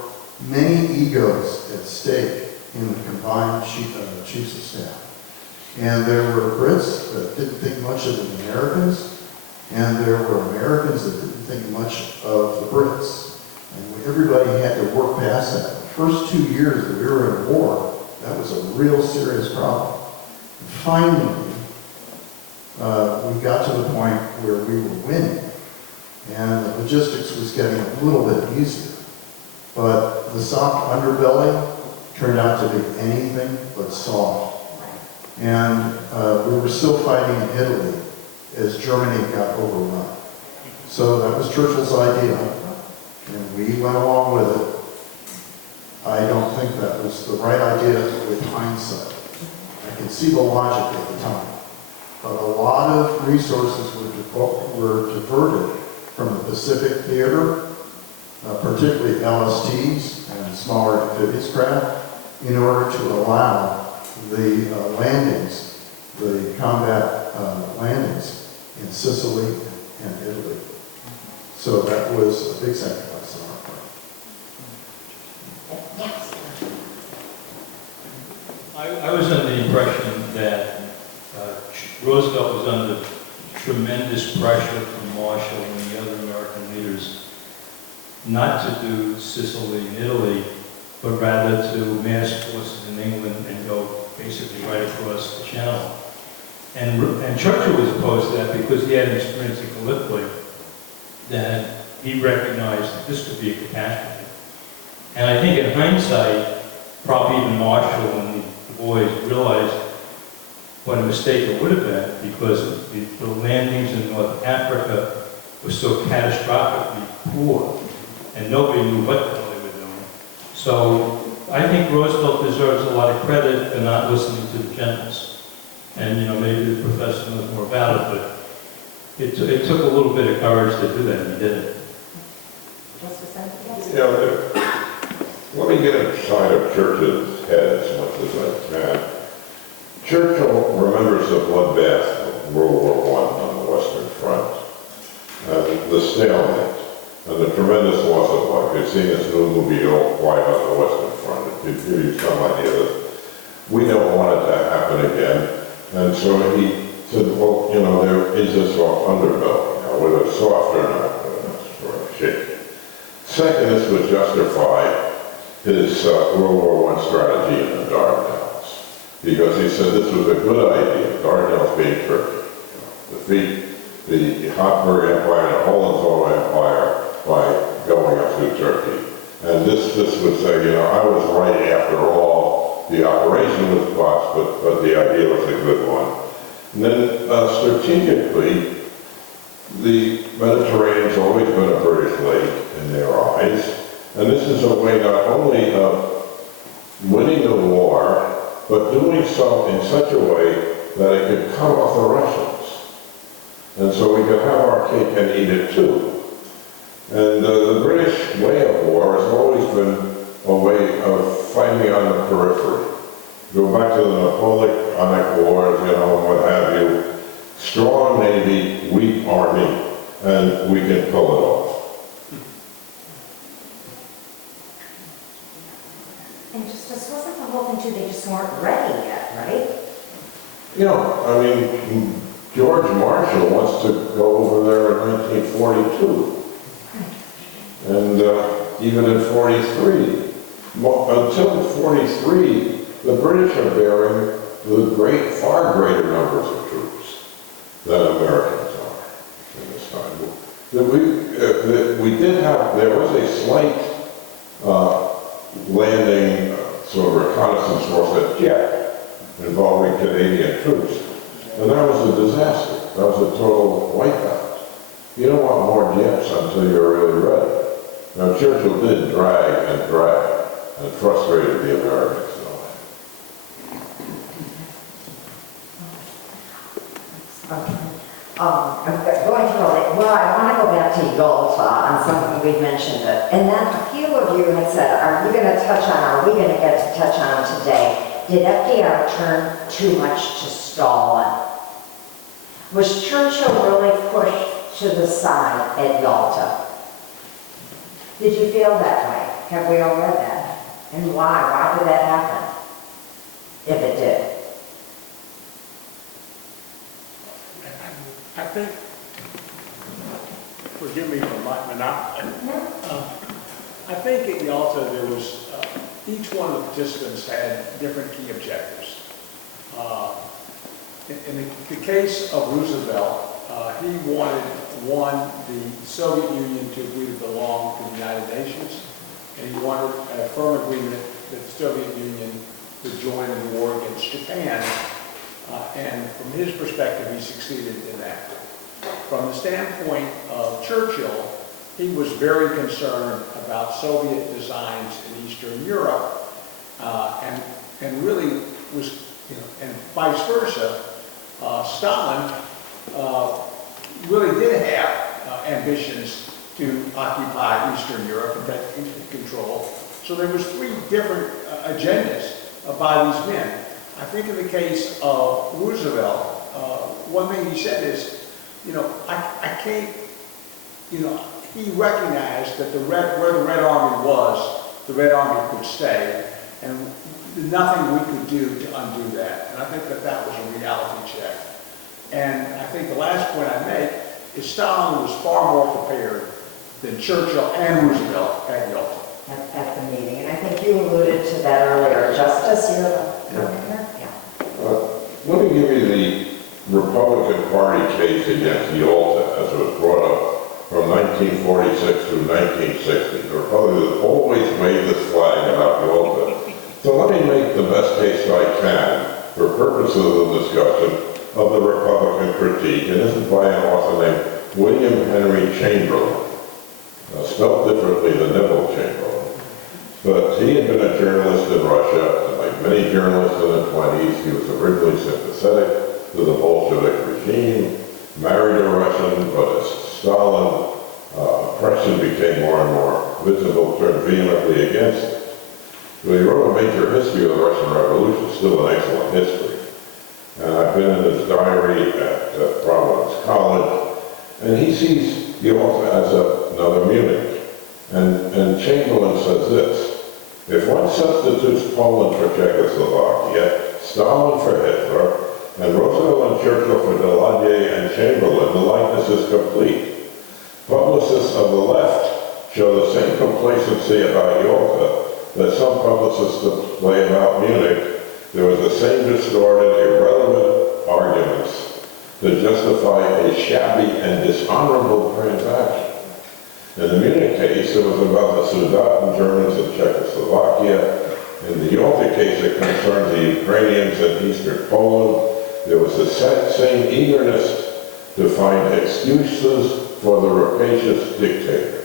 many egos at stake in the combined chiefs of staff. And there were Brits that didn't think much of the Americans, and there were Americans that didn't think much of the Brits. And everybody had to work past that. The first 2 years that we were in war, that was a real serious problem. And finally, we got to the point where we were winning, and the logistics was getting a little bit easier. But the soft underbelly turned out to be anything but soft. And we were still fighting in Italy as Germany got overrun. So that was Churchill's idea, and we went along with it. I don't think that was the right idea with hindsight. I can see the logic at the time. But a lot of resources were diverted from the Pacific theater, particularly LSTs and smaller amphibious craft, in order to allow the landings, the combat landings in Sicily and Italy. So that was a big sacrifice on our part. Yes. I was under the impression that Roosevelt was under tremendous pressure from Marshall and the other American leaders not to do Sicily and Italy, but rather to mass forces in England and go basically right across the channel. And Churchill was opposed to that because he had an experience in Gallipoli that he recognized that this could be a catastrophe. And I think in hindsight, probably even Marshall and the boys realized what a mistake it would have been, because the landings in North Africa were so catastrophically poor, and nobody knew what the hell they were doing. So I think Roosevelt deserves a lot of credit for not listening to the generals. And, you know, maybe the professor knows more about it, but it took a little bit of courage to do that, and he did it. Let me get inside of Churchill's head as much as I can. Churchill remembers the bloodbath of World War I on the Western Front, and the stalemate, and the tremendous loss of life. You've seen this new movie, All Quiet on the Western Front. It gives you some idea that we don't want it to happen again. And so he said, well, you know, there is a soft underbelly. Now, whether it's soft or not, that's sort of shaky. Second, this would justify his World War I strategy in the Dardanelles, because he said this was a good idea, Dardanelles being Turkey, defeat the Habsburg Empire and the Hohenzollern Empire by going up through Turkey. And this would say, you know, I was right after all. The operation was botched, but the idea was a good one. And then strategically, the Mediterranean's always been a British lake in their eyes. And this is a way not only of winning the war, but doing so in such a way that it could cut off the Russians. And so we could have our cake and eat it too. And the British way of war has always been a way of fighting on the periphery. Go back to the Napoleonic Wars, you know, and what have you. Strong navy, weak army, and we can pull it off. And just, this wasn't the whole thing too, they just weren't ready yet, right? You know, I mean, George Marshall wants to go over there in 1942. And even in 43. Until 43, the British are bearing the far greater numbers of troops than Americans are in this time. We did have, there was a slight landing, sort of reconnaissance force at Jet involving Canadian troops. And that was a disaster. That was a total wipeout. You don't want more jets until you're really ready. Now, Churchill did drag and frustrated the Americans. I'm going to relate, well, I want to go back to Yalta on something we've mentioned it. And then a few of you had said, are we going to touch on, are we going to get to touch on today? Did FDR turn too much to Stalin? Was Churchill really pushed to the side at Yalta? Did you feel that way? Have we all read that? And why? Why did that happen? If it did. I think, forgive me for my monopoly. I think at Yalta there was, each one of the participants had different key objectives. In the case of Roosevelt, he wanted, one, the Soviet Union to agree to belong to the United Nations, and he wanted a firm agreement that the Soviet Union would join in the war against Japan. And from his perspective, he succeeded in that. From the standpoint of Churchill, he was very concerned about Soviet designs in Eastern Europe, and really was, and vice versa. Stalin really did have ambitions to occupy Eastern Europe and take control. So there was three different agendas by these men. I think in the case of Roosevelt, one thing he said is, I can't, he recognized that where the Red Army was, the Red Army could stay, and nothing we could do to undo that. And I think that was a reality check. And I think the last point I make is Stalin was far more prepared than Churchill and Roosevelt at Yalta. At the meeting, and I think you alluded to that earlier. Justice, you're the governor? Yeah. Let me give you the Republican Party case against Yalta as it was brought up from 1946 through 1960. The Republicans always waved this flag about Yalta. So let me make the best case I can for purposes of the discussion of the Republican critique, and this is by an author named William Henry Chamberlain, spelled differently than Neville Chamberlain. But he had been a journalist in Russia, and like many journalists in the 20s, he was originally sympathetic to the Bolshevik regime, married a Russian, but as Stalin, oppression became more and more visible, turned vehemently against it. So he wrote a major history of the Russian Revolution, still an excellent history. And I've been in his diary at Providence College, and he sees Yalta as another Munich. And Chamberlain says this: if one substitutes Poland for Czechoslovakia, Stalin for Hitler, and Roosevelt and Churchill for Daladier and Chamberlain, the likeness is complete. Publicists of the left show the same complacency about Yalta that some publicists display about Munich. There was the same distorted, irrelevant arguments to justify a shabby and dishonorable transaction. In the Munich case, it was about the Sudeten Germans in Czechoslovakia. In the Yalta case, it concerned the Ukrainians in eastern Poland. There was the same eagerness to find excuses for the rapacious dictator.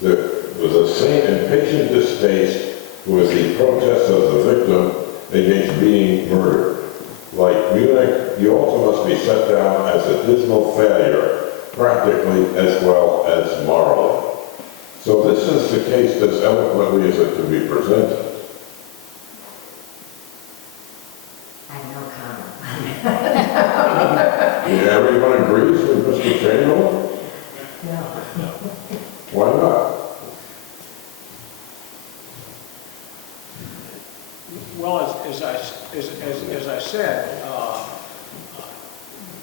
There was the same impatient distaste with the protest of the victim against being murdered. Like Munich, Yalta must be set down as a dismal failure, practically as well as morally. So this is the case as eloquently as it can be presented. I have no comment. Everyone agrees with Mr. Chamberlain? No. Why not? Well, as I said,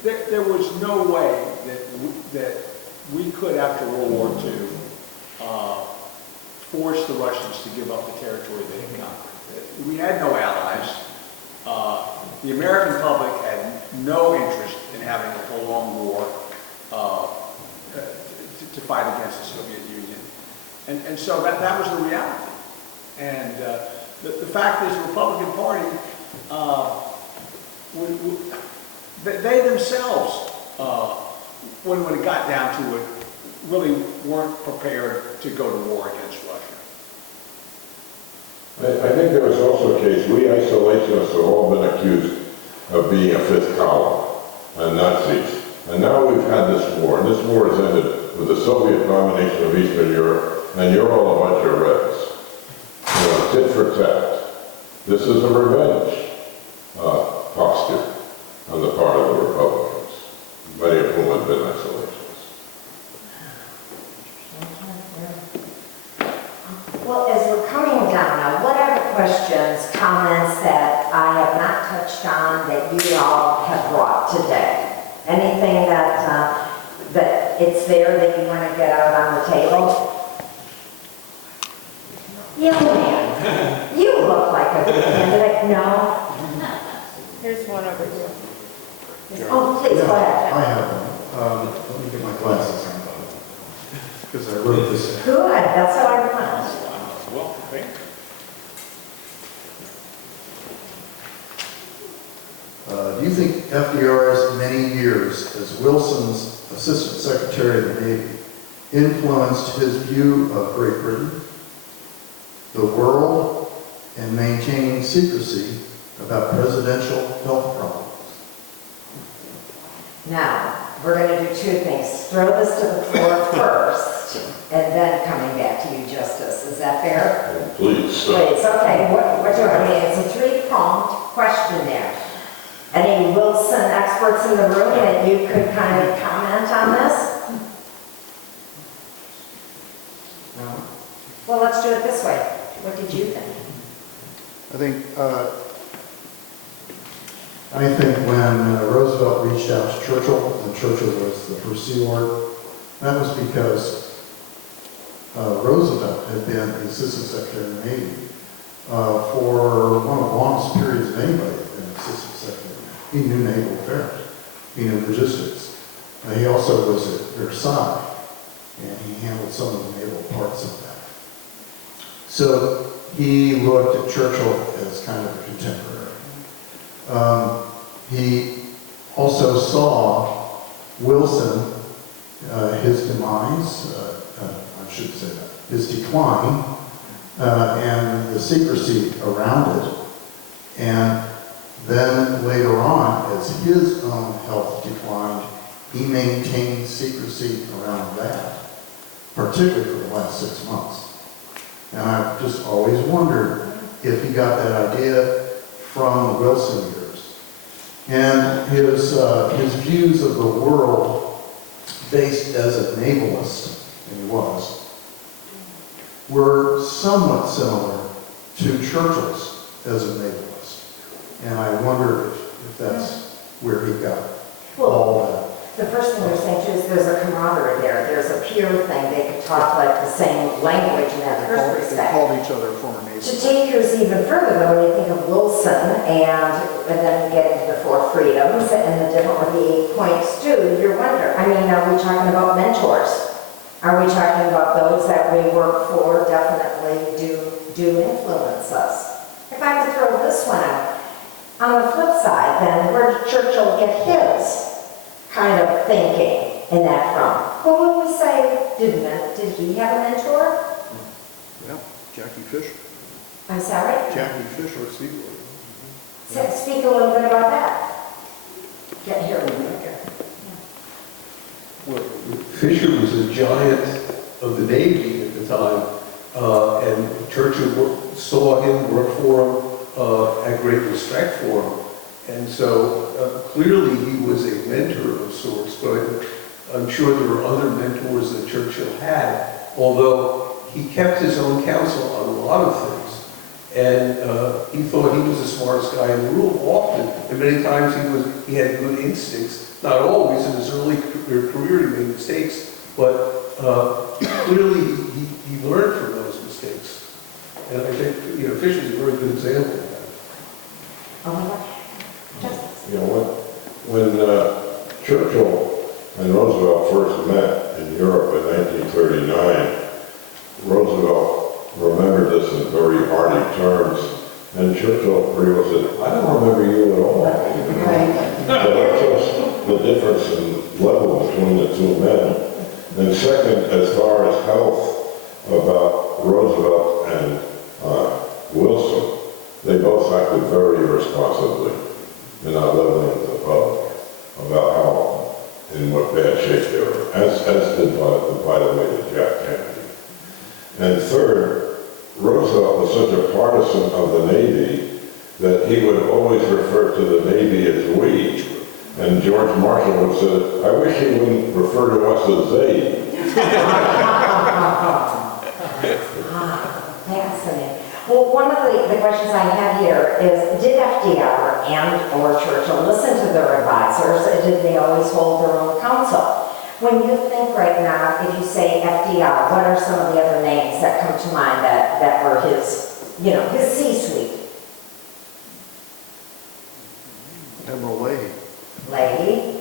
there was no way that we could, after World War II, force the Russians to give up the territory they had conquered. We had no allies. The American public had no interest in having a prolonged war to fight against the Soviet Union. And so that was the reality. And the fact is, the Republican Party, they themselves, when it got down to it, really weren't prepared to go to war against Russia. I think there was also a case, we isolationists have all been accused of being a fifth column and Nazis. And now we've had this war, and this war has ended with the Soviet domination of Eastern Europe, and you're all a bunch of Reds. You know, tit for tat. This is a revenge posture on the part of the Republicans, many of whom have been isolationists. Well, as we're coming down now, what are the questions, comments that I have not touched on that you all have brought today? Anything that it's there that you want to get out on the table? Young man, you look like a good candidate. No? Here's one over here. Oh, please, go ahead. I have one. Let me get my glasses on, because I wrote this. Good, that's how I want. Well, thank you. Do you think FDR's many years as Wilson's Assistant Secretary of the Navy influenced his view of Great Britain, the world, and maintaining secrecy about presidential health problems? Now, we're going to do two things. Throw this to the floor first, and then coming back to you, Justice. Is that fair? Please. Please, okay. What do I mean? It's a three-pronged question there. Any Wilson experts in the room that you could kind of comment on this? No? Well, let's do it this way. What did you think? I think when Roosevelt reached out to Churchill, and Churchill was the first Sea Lord, that was because Roosevelt had been the Assistant Secretary of the Navy for one of the longest periods of anybody had been Assistant Secretary. He knew naval affairs. He knew logistics. He also was at Versailles, and he handled some of the naval parts of that. So he looked at Churchill as kind of a contemporary. He also saw Wilson, his demise, I should say that, his decline, and the secrecy around it. And then later on, as his own health declined, he maintained secrecy around that, particularly for the last 6 months. And I've just always wondered if he got that idea from the Wilson years. And his views of the world, based as a navalist, and he was, were somewhat similar to Churchill's as a navalist. And I wonder if that's where he got all that. The first thing they're saying too is there's a camaraderie there. There's a peer thing. They could talk like the same language in that first They respect. called each other former To neighbors. take yours even further, though, when you think of Wilson and then you get into the Four Freedoms and the different with the 8 points too, you're wondering, I mean, are we talking about mentors? Are we talking about those that we work for definitely do influence us? If I could throw this one out, on the flip side, then where did Churchill get his kind of thinking in that from? Who would we say did he have a mentor? Yeah, Jackie Fisher. I'm sorry? Jackie Fisher, Seaboard. Speak a little bit about that. Get here a little bit. Well, Fisher was a giant of the Navy at the time, and Churchill saw him, worked for him, had great respect for him. And so clearly he was a mentor of sorts, but I'm sure there were other mentors that Churchill had, although he kept his own counsel on a lot of things. And he thought he was the smartest guy in the room often, and many times he had good instincts. Not always. In his early career he made mistakes, but clearly he learned from those mistakes. And I think Fisher's a very good example of that. You know, when Churchill and Roosevelt first met in Europe in 1939, Roosevelt remembered this in very hearty terms, and Churchill pretty well said, "I don't remember you at all." So that shows the difference in level between the two men. And second, as far as health, about Roosevelt and Wilson, they both acted very irresponsibly in not leveling with the public about how, in what bad shape they were, as did, by the way, the Jack Kennedy. And third, Roosevelt was such a partisan of the Navy that he would always refer to the Navy as we. And George Marshall would say, "I wish he wouldn't refer to us as they." Fascinating. Well, one of the questions I have here is, did FDR and or Churchill listen to their advisors, or did they always hold their own counsel? When you think right now, if you say FDR, what are some of the other names that come to mind that were his, his C-suite? Admiral Leahy. Leahy?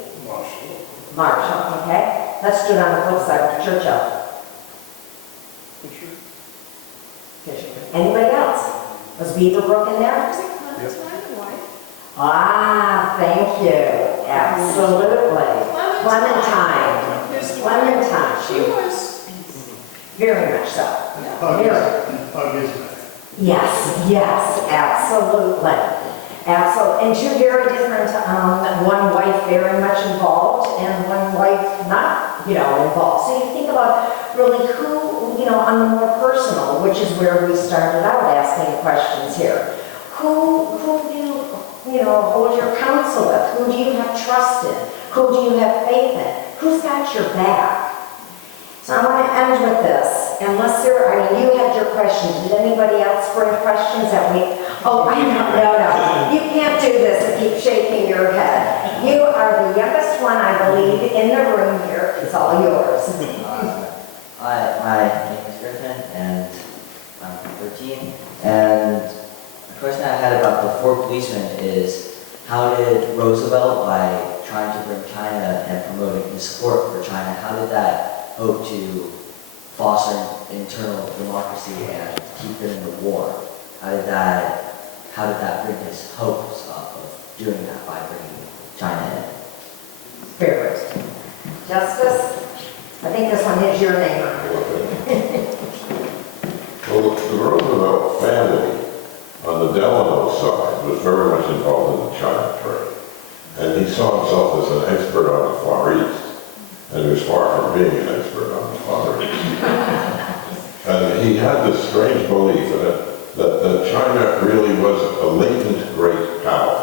Marshall, okay. Let's do it on the flip side with Churchill. Fisher. Anybody else? Was Beaverbrook in there? Ah, thank you. Absolutely. Clementine. Clementine. She was. Very much so. Yes, absolutely. Absolutely. And two very different, one wife very much involved and one wife not, involved. So you think about really who, on the more personal, which is where we started out asking questions here. Who do you, hold your counsel with? Who do you have trust in? Who do you have faith in? Who's got your back? So I want to end with this. Unless you had your questions. Did anybody else bring questions that we, no. You can't do this and keep shaking your head. You are the youngest one, I believe, in the room here. It's all yours. My name is Griffin, and I'm 13. And the question I had about the four policemen is, how did Roosevelt, by trying to bring China and promoting his support for China, how did that hope to foster internal democracy and keep them in the war? How did that bring his hopes up of doing that by bringing China in? Fair question. Justice, I think this one is your neighbor. Well, the Roosevelt family on the Delano side was very much involved in the China trade. And he saw himself as an expert on the Far East. And he was far from being an expert on the Far East. And he had this strange belief that China really was a latent great power.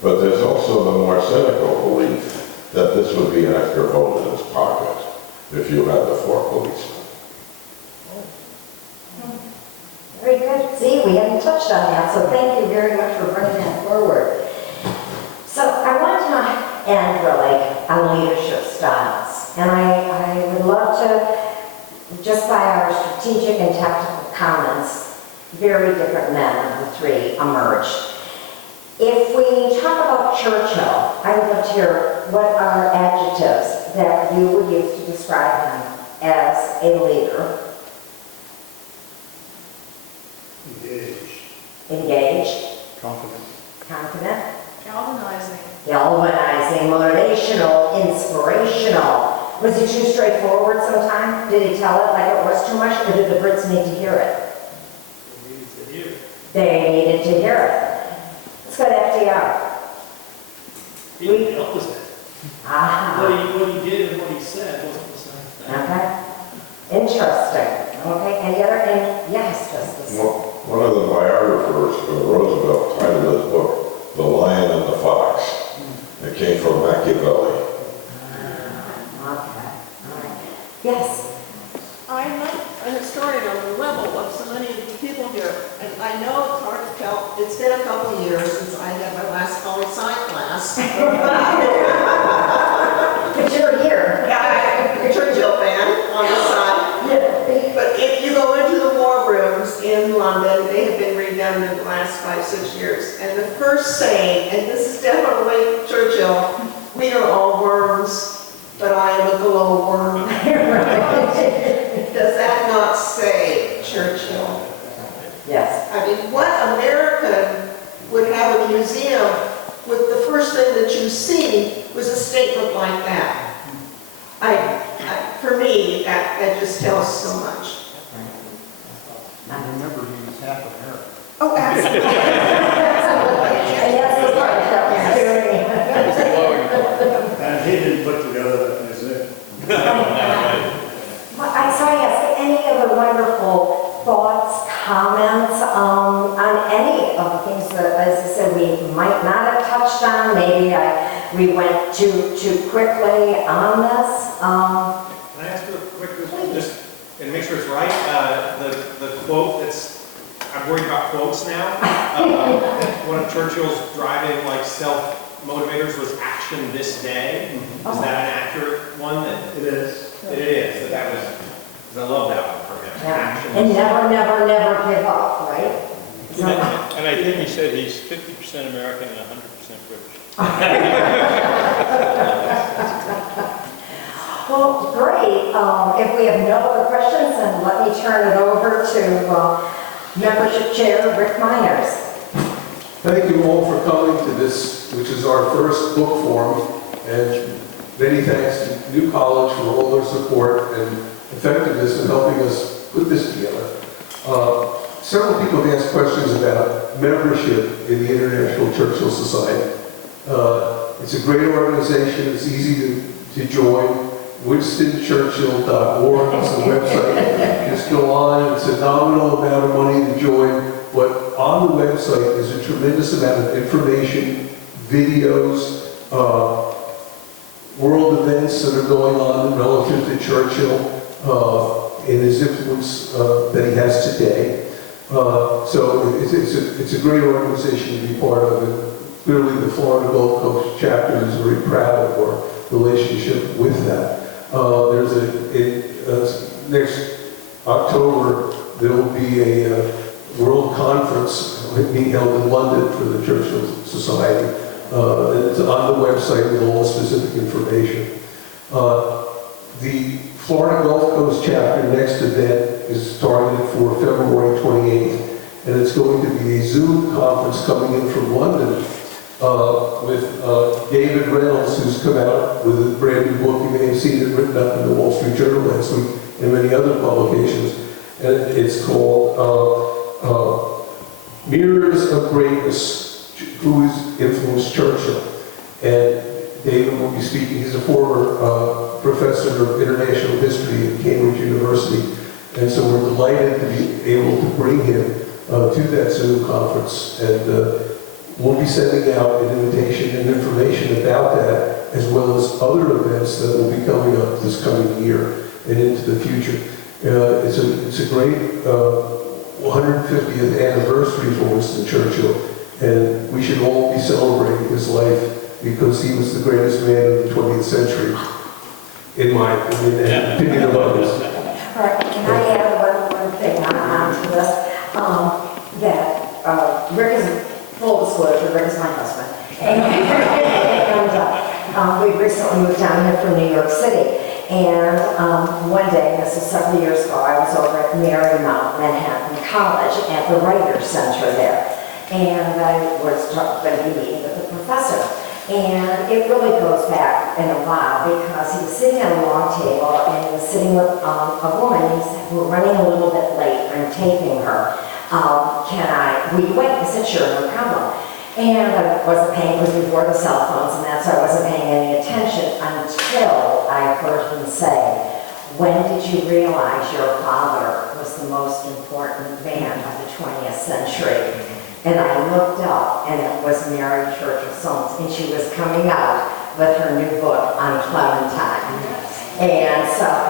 But there's also the more cynical belief that this would be an extra vote in his pocket if you had the four policemen. Very good. See, we hadn't touched on that, so thank you very much for bringing that forward. So I want to end really on leadership styles. And I would love to, just by our strategic and tactical comments, very different men of the three emerged. If we talk about Churchill, I would love to hear what are adjectives that you would use to describe him as a leader. Engaged. Confident. Confident. Galvanizing. Galvanizing, motivational, inspirational. Was he too straightforward sometimes? Did he tell it like it was too much, or did the Brits need to hear it? They needed to hear it. They needed to hear it. Let's go to FDR. He did the opposite. Ah. What he did and what he said wasn't the same thing. Okay. Interesting. Okay, any other, yes, Justice. Well, one of the biographers of Roosevelt titled his book, The Lion and the Fox. It came from Machiavelli. Okay, all right. Yes. I'm not a historian on the level of so many of the people here, and I know it's hard to tell. It's been a couple of years since I had my last poli-sci class. But you're here. Yeah, I'm a Churchill fan on the side. But if you go into the war rooms in London, they have been redone in the last 5-6 years. And the first saying, and this is definitely Churchill, we are all worms, but I am a glowworm. Does that not say Churchill? Yes. I mean, what American would have a museum with the first thing that you see was a statement like that? For me, that just tells so much. I remember he was half American. Oh, absolutely. And that's the part that was very... That was the glowing part. And he didn't put together that museum. Well, so I ask, any other wonderful thoughts, comments on any of the things that, as I said, we might not have touched on? Maybe we went too quickly on this. Can I ask you a quick question, just and make sure it's right? The quote that's, I'm worried about quotes now. One of Churchill's driving like self-motivators was "action this day." Is that an accurate one? It is. It is. That was. Because I love that one for him. Yeah. Action. And never, never, never give up, right? So, And I think he said he's 50% American and 100% British. well, great. If we have no other questions, then let me turn it over to Membership Chair Rick Myers. Thank you all for coming to this, which is our first book forum, and many thanks to New College for all their support and effectiveness in helping us put this together. Several people have asked questions about membership in the International Churchill Society. It's a great organization. It's easy to join. WinstonChurchill.org is the website. Just go on. It's a nominal amount of money to join, but on the website is a tremendous amount of information, videos, world events that are going on relative to Churchill and his influence that he has today. So it's a great organization to be part of, and clearly the Florida Gulf Coast chapter is very proud of our relationship with that. There's next October, there will be a world conference being held in London for the Churchill Society. It's on the website with all the specific information. The Florida Gulf Coast chapter next event is targeted for February 28th, and it's going to be a Zoom conference coming in from London with David Reynolds, who's come out with a brand new book. You may have seen it written up in the Wall Street Journal last week and many other publications. And it's called Mirrors of Greatness, Who's Influenced Churchill. And David will be speaking. He's a former professor of international history at Cambridge University. And so we're delighted to be able to bring him to that Zoom conference. And we'll be sending out an invitation and information about that, as well as other events that will be coming up this coming year and into the future. It's a great 150th anniversary for Winston Churchill, and we should all be celebrating his life because he was the greatest man of the 20th century, in my opinion, and opinion of others. All right, can I add one thing on to this? Rick is, full disclosure, Rick is my husband. And we recently moved down here from New York City. And one day, this is several years ago, I was over at Marymount Manhattan College at the Writers Center there. And I was going to be meeting with the professor. And it really goes back in a while because he was sitting at a long table and he was sitting with a woman. And he said, "We're running a little bit late. I'm taping her. Will you wait?" I said, "Sure, no problem." And I wasn't paying, it was before the cell phones, and that's why I wasn't paying any attention until I heard him say, "When did you realize your father was the most important man of the 20th century?" And I looked up, and it was Mary Churchill Soames, and she was coming out with her new book on Clementine. And so